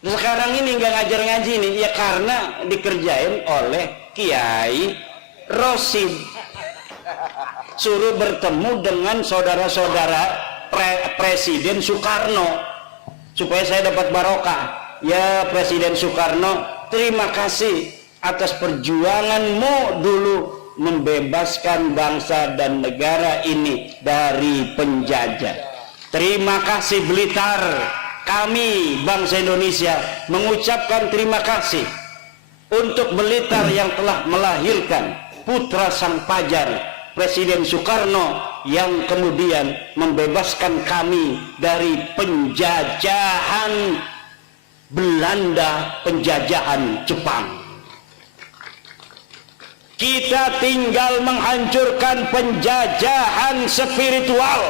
Sekarang ini nggak ngajar ngaji nih, ya karena dikerjain oleh Kiai Rosid. Suruh bertemu dengan saudara-saudara Presiden Soekarno supaya saya dapat barokah. Ya Presiden Soekarno, terima kasih atas perjuanganmu dulu membebaskan bangsa dan negara ini dari penjajah. Terima kasih Blitar. Kami bangsa Indonesia mengucapkan terima kasih untuk Blitar yang telah melahirkan putra sang pajar Presiden Soekarno yang kemudian membebaskan kami dari penjajahan Belanda, penjajahan Jepang. Kita tinggal menghancurkan penjajahan spiritual,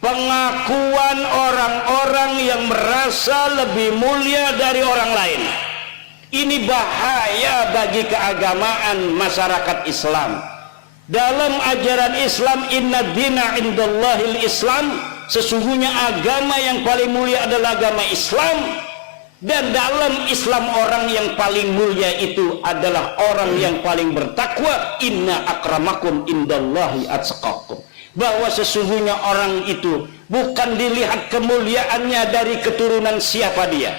pengakuan orang-orang yang merasa lebih mulia dari orang lain. Ini bahaya bagi keagamaan masyarakat Islam. Dalam ajaran Islam, inna dina indallahil Islam, sesungguhnya agama yang paling mulia adalah agama Islam. Dan dalam Islam orang yang paling mulia itu adalah orang yang paling bertakwa. Inna akramakum indallahi atqakum. Bahwa sesungguhnya orang itu bukan dilihat kemuliaannya dari keturunan siapa dia,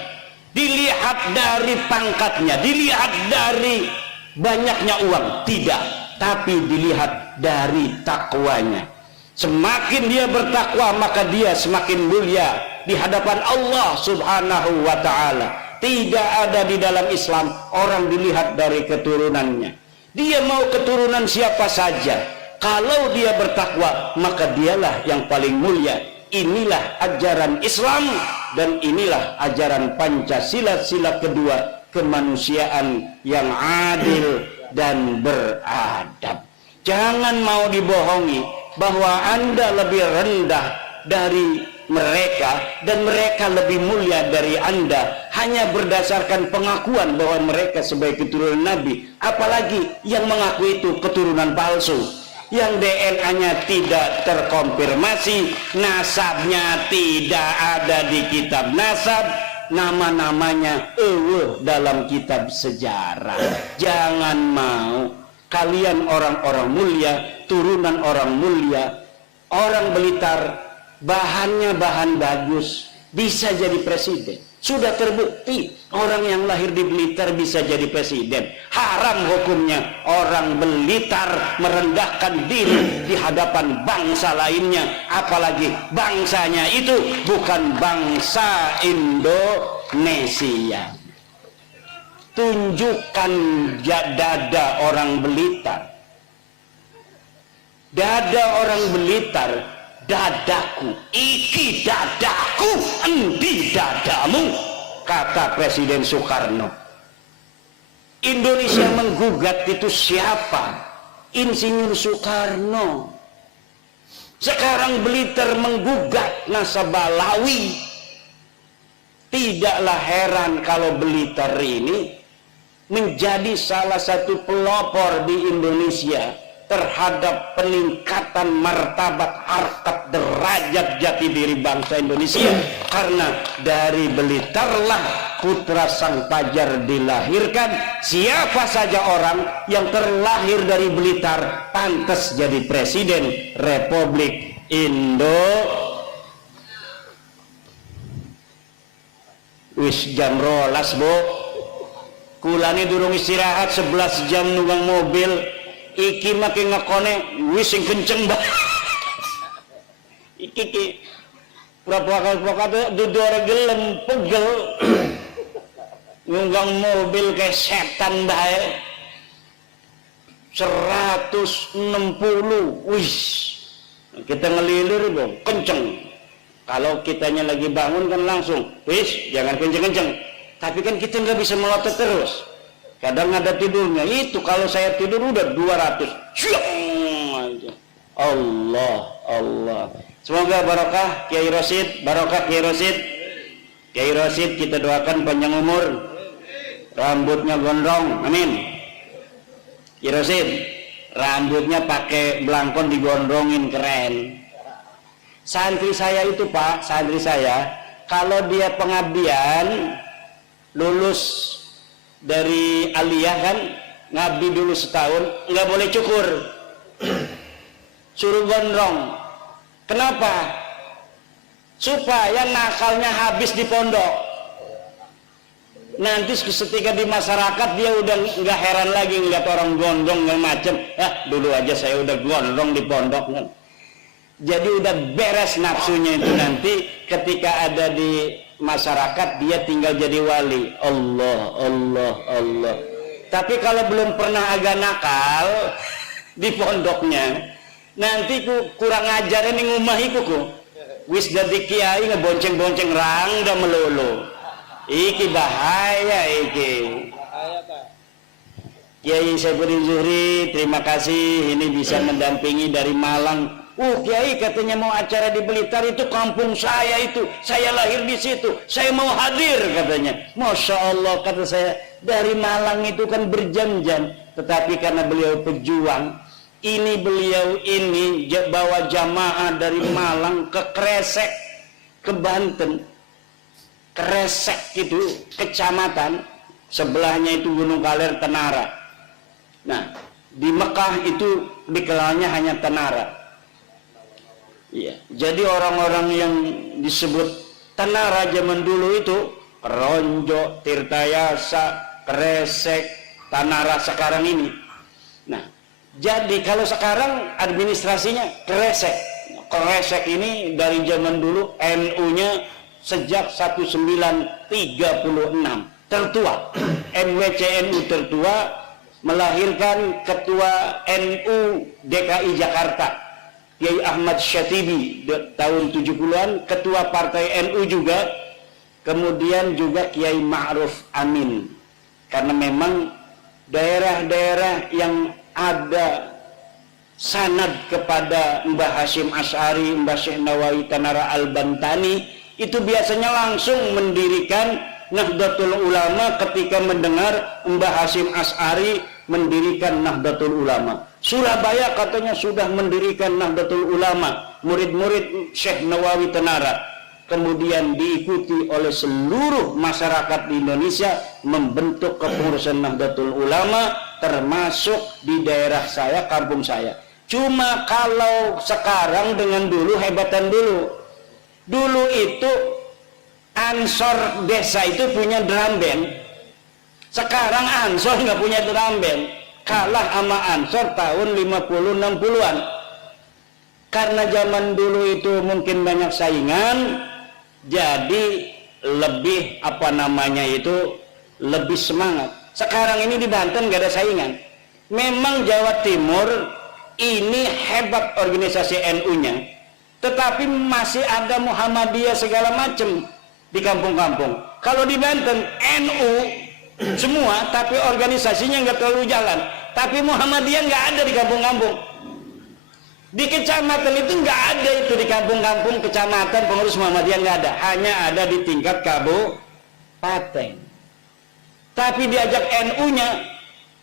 dilihat dari pangkatnya, dilihat dari banyaknya uang, tidak, tapi dilihat dari takwanya. Semakin dia bertakwa, maka dia semakin mulia di hadapan Allah Subhanahu wa ta'ala. tidak ada di dalam Islam orang dilihat dari keturunannya. Dia mau keturunan siapa saja, kalau dia bertakwa maka dialah yang paling mulia. Inilah ajaran Islam dan inilah ajaran Pancasila, sila kedua, kemanusiaan yang adil dan beradab. Jangan mau dibohongi bahwa Anda lebih rendah dari mereka dan mereka lebih mulia dari Anda hanya berdasarkan pengakuan bahwa mereka sebagai keturunan Nabi, apalagi yang mengaku itu keturunan palsu, yang DNA-nya tidak terkonfirmasi, nasabnya tidak ada di kitab nasab, nama-namanya dalam kitab sejarah. Jangan mau kalian orang-orang mulia, turunan orang mulia, orang Blitar, bahannya bahan bagus, bisa jadi presiden. Sudah terbukti orang yang lahir di Blitar bisa jadi presiden. Haram hukumnya orang Blitar merendahkan diri di hadapan bangsa lainnya, apalagi bangsanya itu bukan bangsa Indonesia. Tunjukkan dada orang Blitar. Dada orang Blitar, dadaku, iki dadaku, endi dadamu, kata Presiden Soekarno. Indonesia menggugat itu siapa? Insinyur Soekarno. Sekarang Blitar menggugat nasabah Lawi. Tidaklah heran kalau Blitar ini menjadi salah satu pelopor di Indonesia terhadap peningkatan martabat, harkat, derajat, jati diri bangsa Indonesia. Karena dari Blitarlah putra sang Fajar dilahirkan. Siapa saja orang yang terlahir dari Blitar pantas jadi presiden Republik Indonesia. Wis jam rolas, Bo. Kulane durung istirahat 11 jam nunggang mobil. Iki makin ngekone wis sing kenceng banget. Iki pura-pura duduk gelem pegel. Nunggang mobil kayak setan bae. 160. Wis. Kita ngelilir, Bang, kenceng. Kalau kitanya lagi bangun kan langsung, wis, jangan kenceng-kenceng. Tapi kan kita nggak bisa melotot terus. Kadang ada tidurnya. Itu kalau saya tidur udah 200. Allah, Allah. Semoga barokah Kiai Rosid, barokah Kiai Rosid. Kiai Rosid kita doakan panjang umur, rambutnya gondrong, amin. Kiai Rosid, rambutnya pakai belangkon digondrongin, keren. Santri saya itu, Pak, santri saya, kalau dia pengabdian, lulus dari aliyah kan, ngabdi dulu setahun, nggak boleh cukur, suruh gondrong. Kenapa? Supaya nakalnya habis di pondok. Nanti ketika di masyarakat dia udah nggak heran lagi ngeliat orang gondrong yang macem. Dulu aja saya udah gondrong di pondok kan. Jadi udah beres nafsunya itu, nanti ketika ada di masyarakat dia tinggal jadi wali. Allah, Allah, Allah. Tapi kalau belum pernah agak nakal di pondoknya, nanti kurang ajar ini ngumahiku ku. Wis jadi kiai ngebonceng-bonceng rangda melulu. Iki bahaya iki. Kiai Saifuddin Zuhri, terima kasih ini bisa mendampingi dari Malang. Kiai katanya mau acara di Blitar, itu kampung saya itu, saya lahir di situ, saya mau hadir katanya. Masya Allah, kata saya, dari Malang itu kan berjam-jam, tetapi karena beliau pejuang, beliau ini bawa jamaah dari Malang ke Kresek, ke Banten. Kresek itu kecamatan, sebelahnya itu Gunung Kaler, Tenara. Nah, di Mekah itu dikenalnya hanya Tenara. Iya, jadi orang-orang yang disebut Tenara zaman dulu itu Ronjo, Tirtayasa, Kresek, Tenara sekarang ini. Nah, jadi kalau sekarang administrasinya Kresek. Kresek ini dari zaman dulu NU-nya sejak 1936. tertua. MWCNU tertua melahirkan ketua NU DKI Jakarta Kiai Ahmad Syatibi tahun 70-an, ketua partai NU juga, kemudian juga Kiai Ma'ruf Amin. Karena memang daerah-daerah yang ada sanad kepada Mbah Hasyim Asy'ari, Mbah Syekh Nawawi Tanara Al-Bantani, itu biasanya langsung mendirikan Nahdlatul Ulama ketika mendengar Mbah Hasyim Asy'ari mendirikan Nahdlatul Ulama. Surabaya katanya sudah mendirikan Nahdlatul Ulama, murid-murid Syekh Nawawi Tanara. Kemudian diikuti oleh seluruh masyarakat di Indonesia membentuk kepengurusan Nahdlatul Ulama, termasuk di daerah saya, kampung saya. Cuma kalau sekarang dengan dulu, hebatan dulu. Dulu itu Ansor desa itu punya drum band. Sekarang Ansor nggak punya drum band. Kalah sama Ansor tahun 50-60-an. Karena zaman dulu itu mungkin banyak saingan, jadi lebih lebih semangat. Sekarang ini di Banten nggak ada saingan. Memang Jawa Timur ini hebat organisasi NU-nya, tetapi masih ada Muhammadiyah segala macam di kampung-kampung. Kalau di Banten NU semua, tapi organisasinya nggak terlalu jalan. Tapi Muhammadiyah nggak ada di kampung-kampung. Di kecamatan itu nggak ada, itu di kampung-kampung kecamatan pengurus Muhammadiyah nggak ada, hanya ada di tingkat kabupaten. Tapi diajak NU-nya,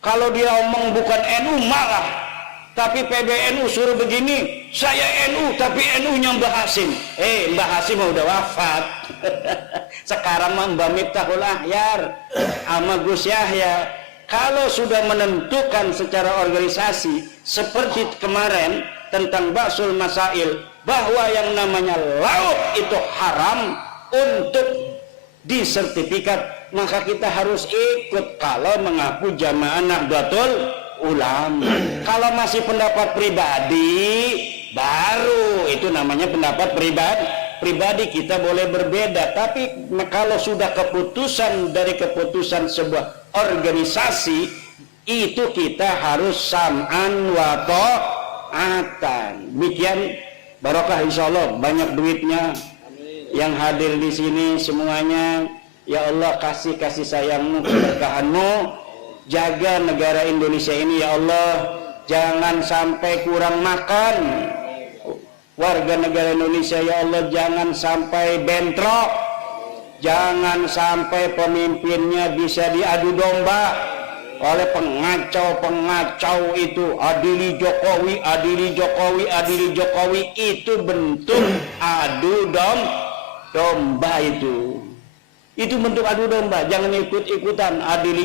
kalau dia omong bukan NU marah. Tapi PBNU suruh begini, saya NU tapi NU-nya Mbah Hasyim. Mbah Hasyim udah wafat. Sekarang mah Mbah Miftahul Ahyar sama Gus Yahya. Kalau sudah menentukan secara organisasi seperti kemarin tentang Ba'sul Masail, bahwa yang namanya lauk itu haram untuk disertifikat, maka kita harus ikut kalau mengaku jamaah Nahdlatul Ulama. Kalau masih pendapat pribadi, baru itu namanya pendapat pribadi, kita boleh berbeda. Tapi kalau sudah keputusan dari keputusan sebuah organisasi, itu kita harus sam'an wa ta'atan. Demikian, barokah insyaallah, banyak duitnya yang hadir di sini semuanya. Ya Allah, kasih sayangmu, keberkahanmu, jaga negara Indonesia ini ya Allah, jangan sampai kurang makan warga negara Indonesia ya Allah, jangan sampai bentrok, jangan sampai pemimpinnya bisa diadu domba oleh pengacau itu. Adili Jokowi itu bentuk adu domba itu bentuk adu domba. Jangan ikut-ikutan adili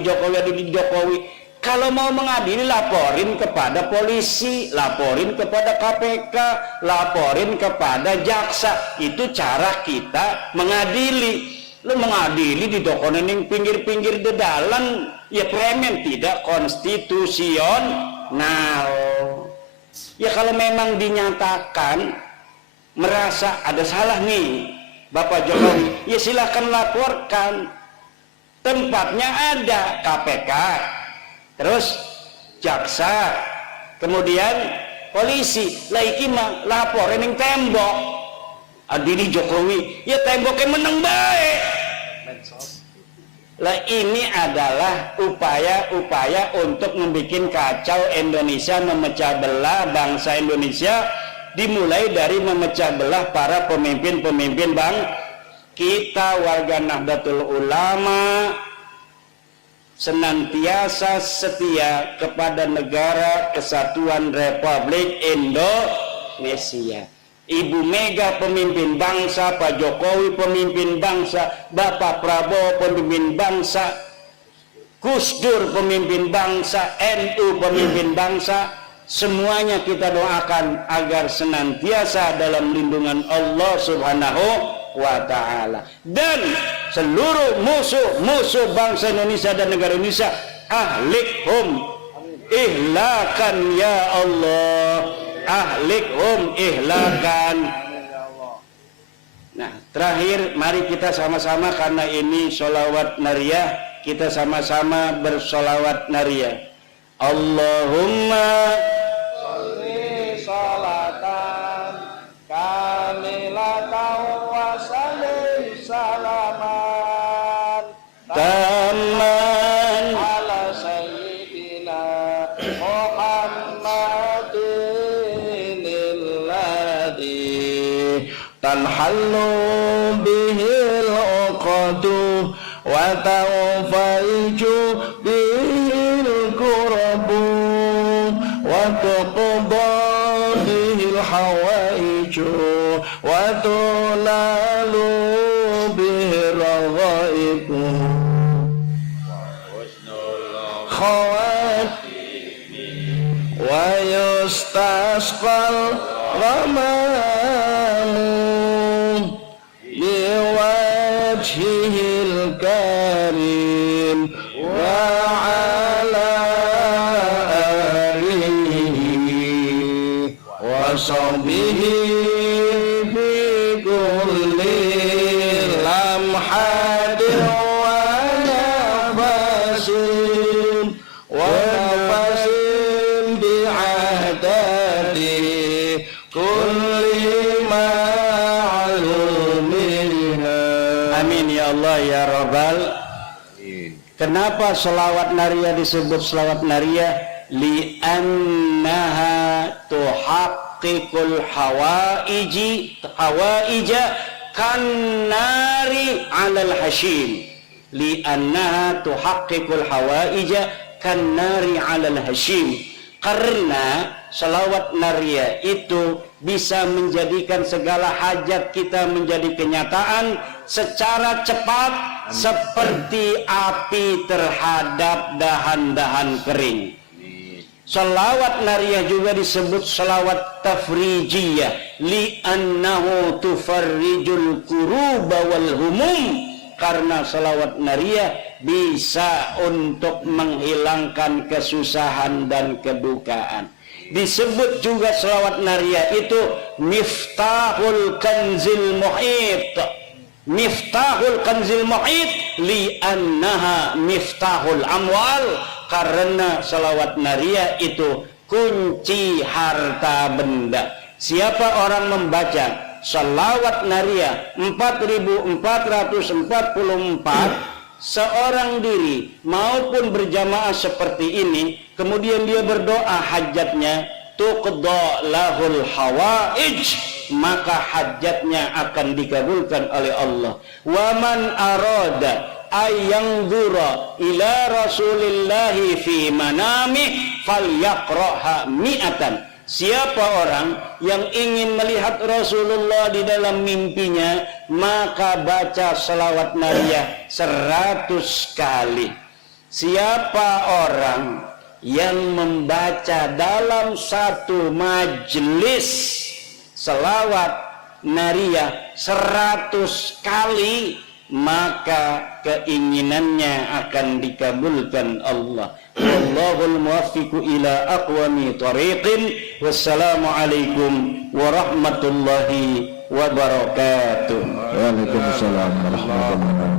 Jokowi. Kalau mau mengadili, laporin kepada polisi, laporin kepada KPK, laporin kepada jaksa. Itu cara kita mengadili. Lu mengadili di dokonening pinggir-pinggir dedalan, ya premen, tidak konstitusional. Ya kalau memang dinyatakan merasa ada salah nih Bapak Jokowi, ya silakan laporkan. Tempatnya ada KPK, terus jaksa, kemudian polisi. Laiki mah laporin yang tembok. Adili Jokowi, ya temboknya menang baik. Lah ini adalah upaya untuk membuat kacau Indonesia, memecah belah bangsa Indonesia. Dimulai dari memecah belah para pemimpin kita. Warga Nahdlatul Ulama senantiasa setia kepada negara kesatuan Republik Indonesia. Ibu Mega pemimpin bangsa, Pak Jokowi pemimpin bangsa, Bapak Prabowo pemimpin bangsa, Gus Dur pemimpin bangsa, NU pemimpin bangsa. Semuanya kita doakan agar senantiasa dalam lindungan Allah Subhanahu wa ta'ala. Dan seluruh musuh bangsa Indonesia dan negara Indonesia, ahlikhum ihlakan ya Allah, ahlikhum ihlakan. Nah, terakhir mari kita sama-sama, karena ini sholawat nariyah, kita sama-sama bersolawat nariyah. Allahumma sholli sholatan kamilatan wa sallim salaman taman ala sayyidina Muhammadin alladhi tanhallu bihil uqadu wa tawfaiju bihil kurabu wa tuqda bihil hawaiju wa tulalu bihil raghaibu khawat wa yustasqal ghamamu biwajhihil karim wa ala alihi wa sahbihi bi kulli lamhatin wa nafasin bi'adadi kulli ma'lumiha. Amin ya Allah ya Rabbal. Kenapa selawat nariyah disebut selawat nariyah? Li'annaha tuhaqqiqul hawaija kannari 'alal hashim. Li'annaha tuhaqqiqul hawaija kannari 'alal hashim. Karena selawat nariyah itu bisa menjadikan segala hajat kita menjadi kenyataan secara cepat seperti api terhadap dahan-dahan kering. Selawat nariyah juga disebut selawat tafrijiyah li'annahu tufarrijul kuruba wal humum, karena selawat nariyah bisa untuk menghilangkan kesusahan dan kedukaan. Disebut juga selawat nariyah itu miftahul kanzil muhit. Miftahul kanzil muhit li'annaha miftahul amwal, karena selawat nariyah itu kunci harta benda. Siapa orang membaca selawat nariyah 4444 seorang diri maupun berjamaah seperti ini, kemudian dia berdoa hajatnya, tuqda lahul hawaij, maka hajatnya akan dikabulkan oleh Allah. Wa man arada ayanzura ila rasulillahi fi manamih falyaqraha mi'atan. Siapa orang yang ingin melihat Rasulullah di dalam mimpinya, maka baca selawat nariyah 100 kali. Siapa orang yang membaca dalam satu majelis selawat nariyah 100 kali, maka keinginannya akan dikabulkan Allah. Wallahul muwaffiqu ila aqwami thariqin. Wassalamualaikum warahmatullahi wabarakatuh. Waalaikumsalam warahmatullahi wabarakatuh.